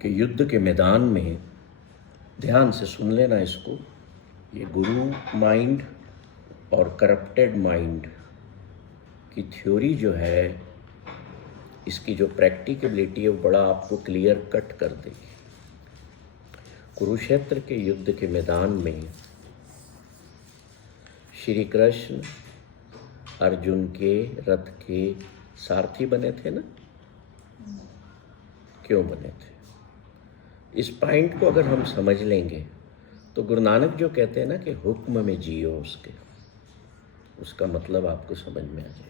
कि युद्ध के मैदान में ध्यान से सुन लेना इसको। ये गुरु माइंड और करप्टेड माइंड की थ्योरी जो है, इसकी जो प्रैक्टिकबिलिटी है वो बड़ा आपको क्लियर कट कर देगी। कुरुक्षेत्र के युद्ध के मैदान में श्री कृष्ण अर्जुन के रथ के सारथी बने थे ना। क्यों बने थे? इस पॉइंट को अगर हम समझ लेंगे तो गुरु नानक जो कहते हैं ना कि हुक्म में जियो उसका मतलब आपको समझ में आ जाएगा।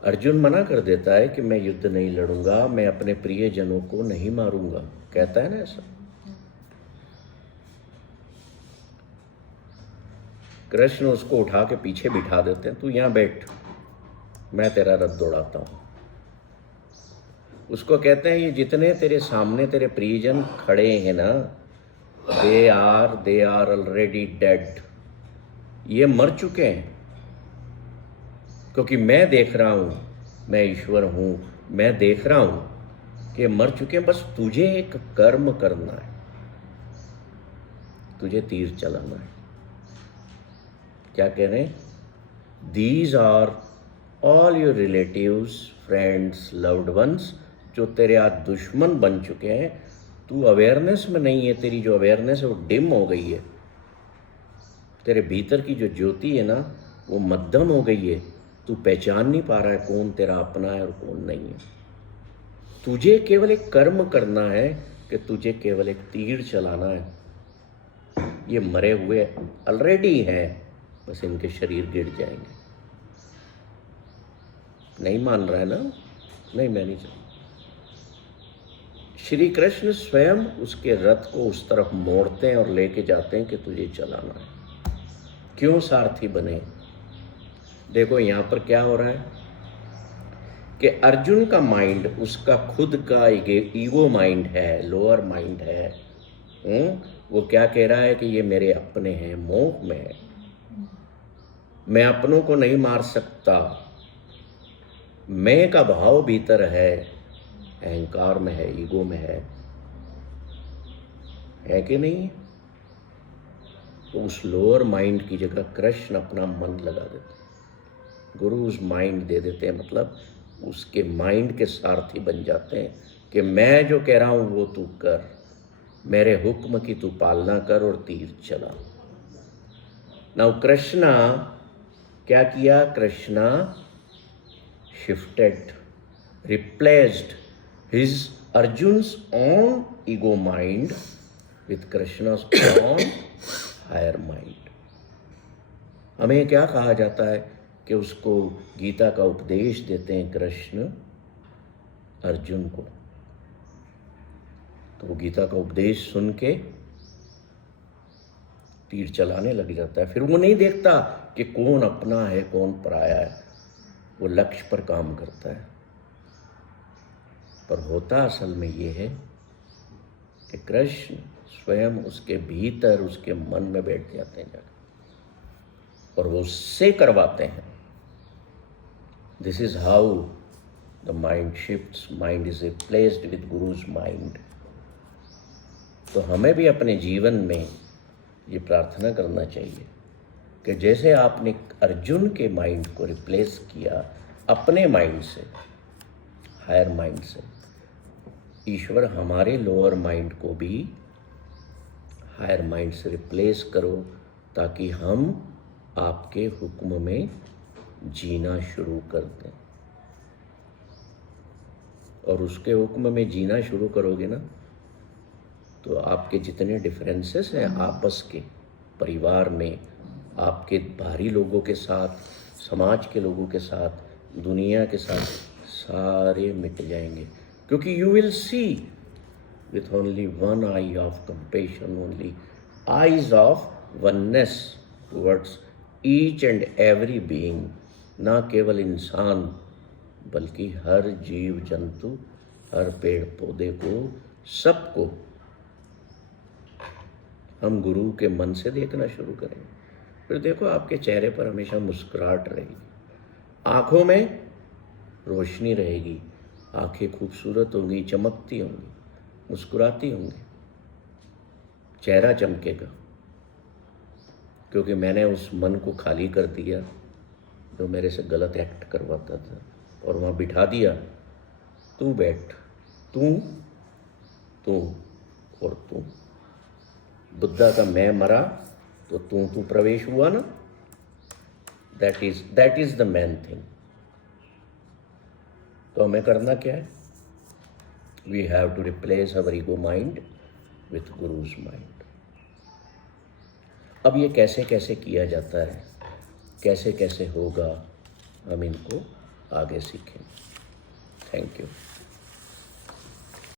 अर्जुन मना कर देता है कि मैं युद्ध नहीं लड़ूंगा, मैं अपने प्रियजनों को नहीं मारूंगा, कहता है ना ऐसा। कृष्ण उसको उठा के पीछे बिठा देते हैं, तू यहां बैठ, मैं तेरा रथ दौड़ाता हूं। उसको कहते हैं ये जितने तेरे सामने तेरे प्रियजन खड़े हैं ना, दे आर ऑलरेडी डेड, ये मर चुके हैं, क्योंकि मैं देख रहा हूं, मैं ईश्वर हूं, मैं देख रहा हूं कि मर चुके हैं। बस तुझे एक कर्म करना है, तुझे तीर चलाना है। क्या कह रहे हैं? These are all your relatives, friends, loved ones, जो तेरे आज दुश्मन बन चुके हैं। तू अवेयरनेस में नहीं है, तेरी जो अवेयरनेस है वो डिम हो गई है, तेरे भीतर की जो ज्योति है ना वो मध्यम हो गई है। तू पहचान नहीं पा रहा है कौन तेरा अपना है और कौन नहीं है। तुझे केवल एक कर्म करना है कि तुझे केवल एक तीर चलाना है। ये मरे हुए ऑलरेडी हैं, बस इनके शरीर गिर जाएंगे। नहीं मान रहा है ना? नहीं, मैं नहीं चाहता। श्री कृष्ण स्वयं उसके रथ को उस तरफ मोड़ते हैं और लेके जाते हैं कि तुझे चलाना है। क्यों सारथी बने? देखो यहां पर क्या हो रहा है कि अर्जुन का माइंड, उसका खुद का ईगो माइंड है, लोअर माइंड है। वो क्या कह रहा है कि ये मेरे अपने हैं, मोह में है, मैं अपनों को नहीं मार सकता। मैं का भाव भीतर है, अहंकार में है, ईगो में है कि नहीं? तो उस लोअर माइंड की जगह कृष्ण अपना मन लगा देते हैं, गुरु उस माइंड दे देते हैं, मतलब उसके माइंड के सारथी बन जाते हैं कि मैं जो कह रहा हूं वो तू कर, मेरे हुक्म की तू पालना कर और तीर चला। नाउ कृष्णा क्या किया? Krishna shifted, replaced his Arjun's own ego mind with Krishna's own higher mind. हमें क्या कहा जाता है कि उसको गीता का उपदेश देते हैं कृष्ण अर्जुन को। तो वो गीता का उपदेश सुन के तीर चलाने लग जाता है। फिर वो नहीं देखता कि कौन अपना है कौन पराया है, वो लक्ष्य पर काम करता है। पर होता असल में ये है कि कृष्ण स्वयं उसके भीतर, उसके मन में बैठ जाते हैं जाकर और वो उससे करवाते हैं। This is how the mind shifts, mind is replaced with guru's mind. तो हमें भी अपने जीवन में ये प्रार्थना करना चाहिए कि जैसे आपने अर्जुन के माइंड को रिप्लेस किया अपने माइंड से, हायर माइंड से, ईश्वर हमारे लोअर माइंड को भी हायर माइंड से रिप्लेस करो, ताकि हम आपके हुक्म में जीना शुरू कर दें। और उसके हुक्म में जीना शुरू करोगे ना, तो आपके जितने डिफरेंसेस हैं आपस के, परिवार में, आपके बाहरी लोगों के साथ, समाज के लोगों के साथ, दुनिया के साथ, सारे मिट जाएंगे। क्योंकि you will see with only one eye of compassion, only eyes of oneness towards each and every being, ना केवल इंसान बल्कि हर जीव जंतु, हर पेड़ पौधे को, सबको हम गुरु के मन से देखना शुरू करें। फिर देखो आपके चेहरे पर हमेशा मुस्कुराहट रहेगी, आंखों में रोशनी रहेगी, आंखें खूबसूरत होंगी, चमकती होंगी, मुस्कुराती होंगी। चेहरा चमकेगा, क्योंकि मैंने उस मन को खाली कर दिया जो मेरे से गलत एक्ट करवाता था, और वहाँ बिठा दिया, तू बैठ, तू तू और तू। बुद्धा का मैं मरा तो तू प्रवेश हुआ ना। That is the main thing. तो हमें करना क्या है? We have to replace our ego mind with guru's mind. अब ये कैसे कैसे किया जाता है, कैसे कैसे होगा, हम इनको आगे सीखेंगे। Thank you.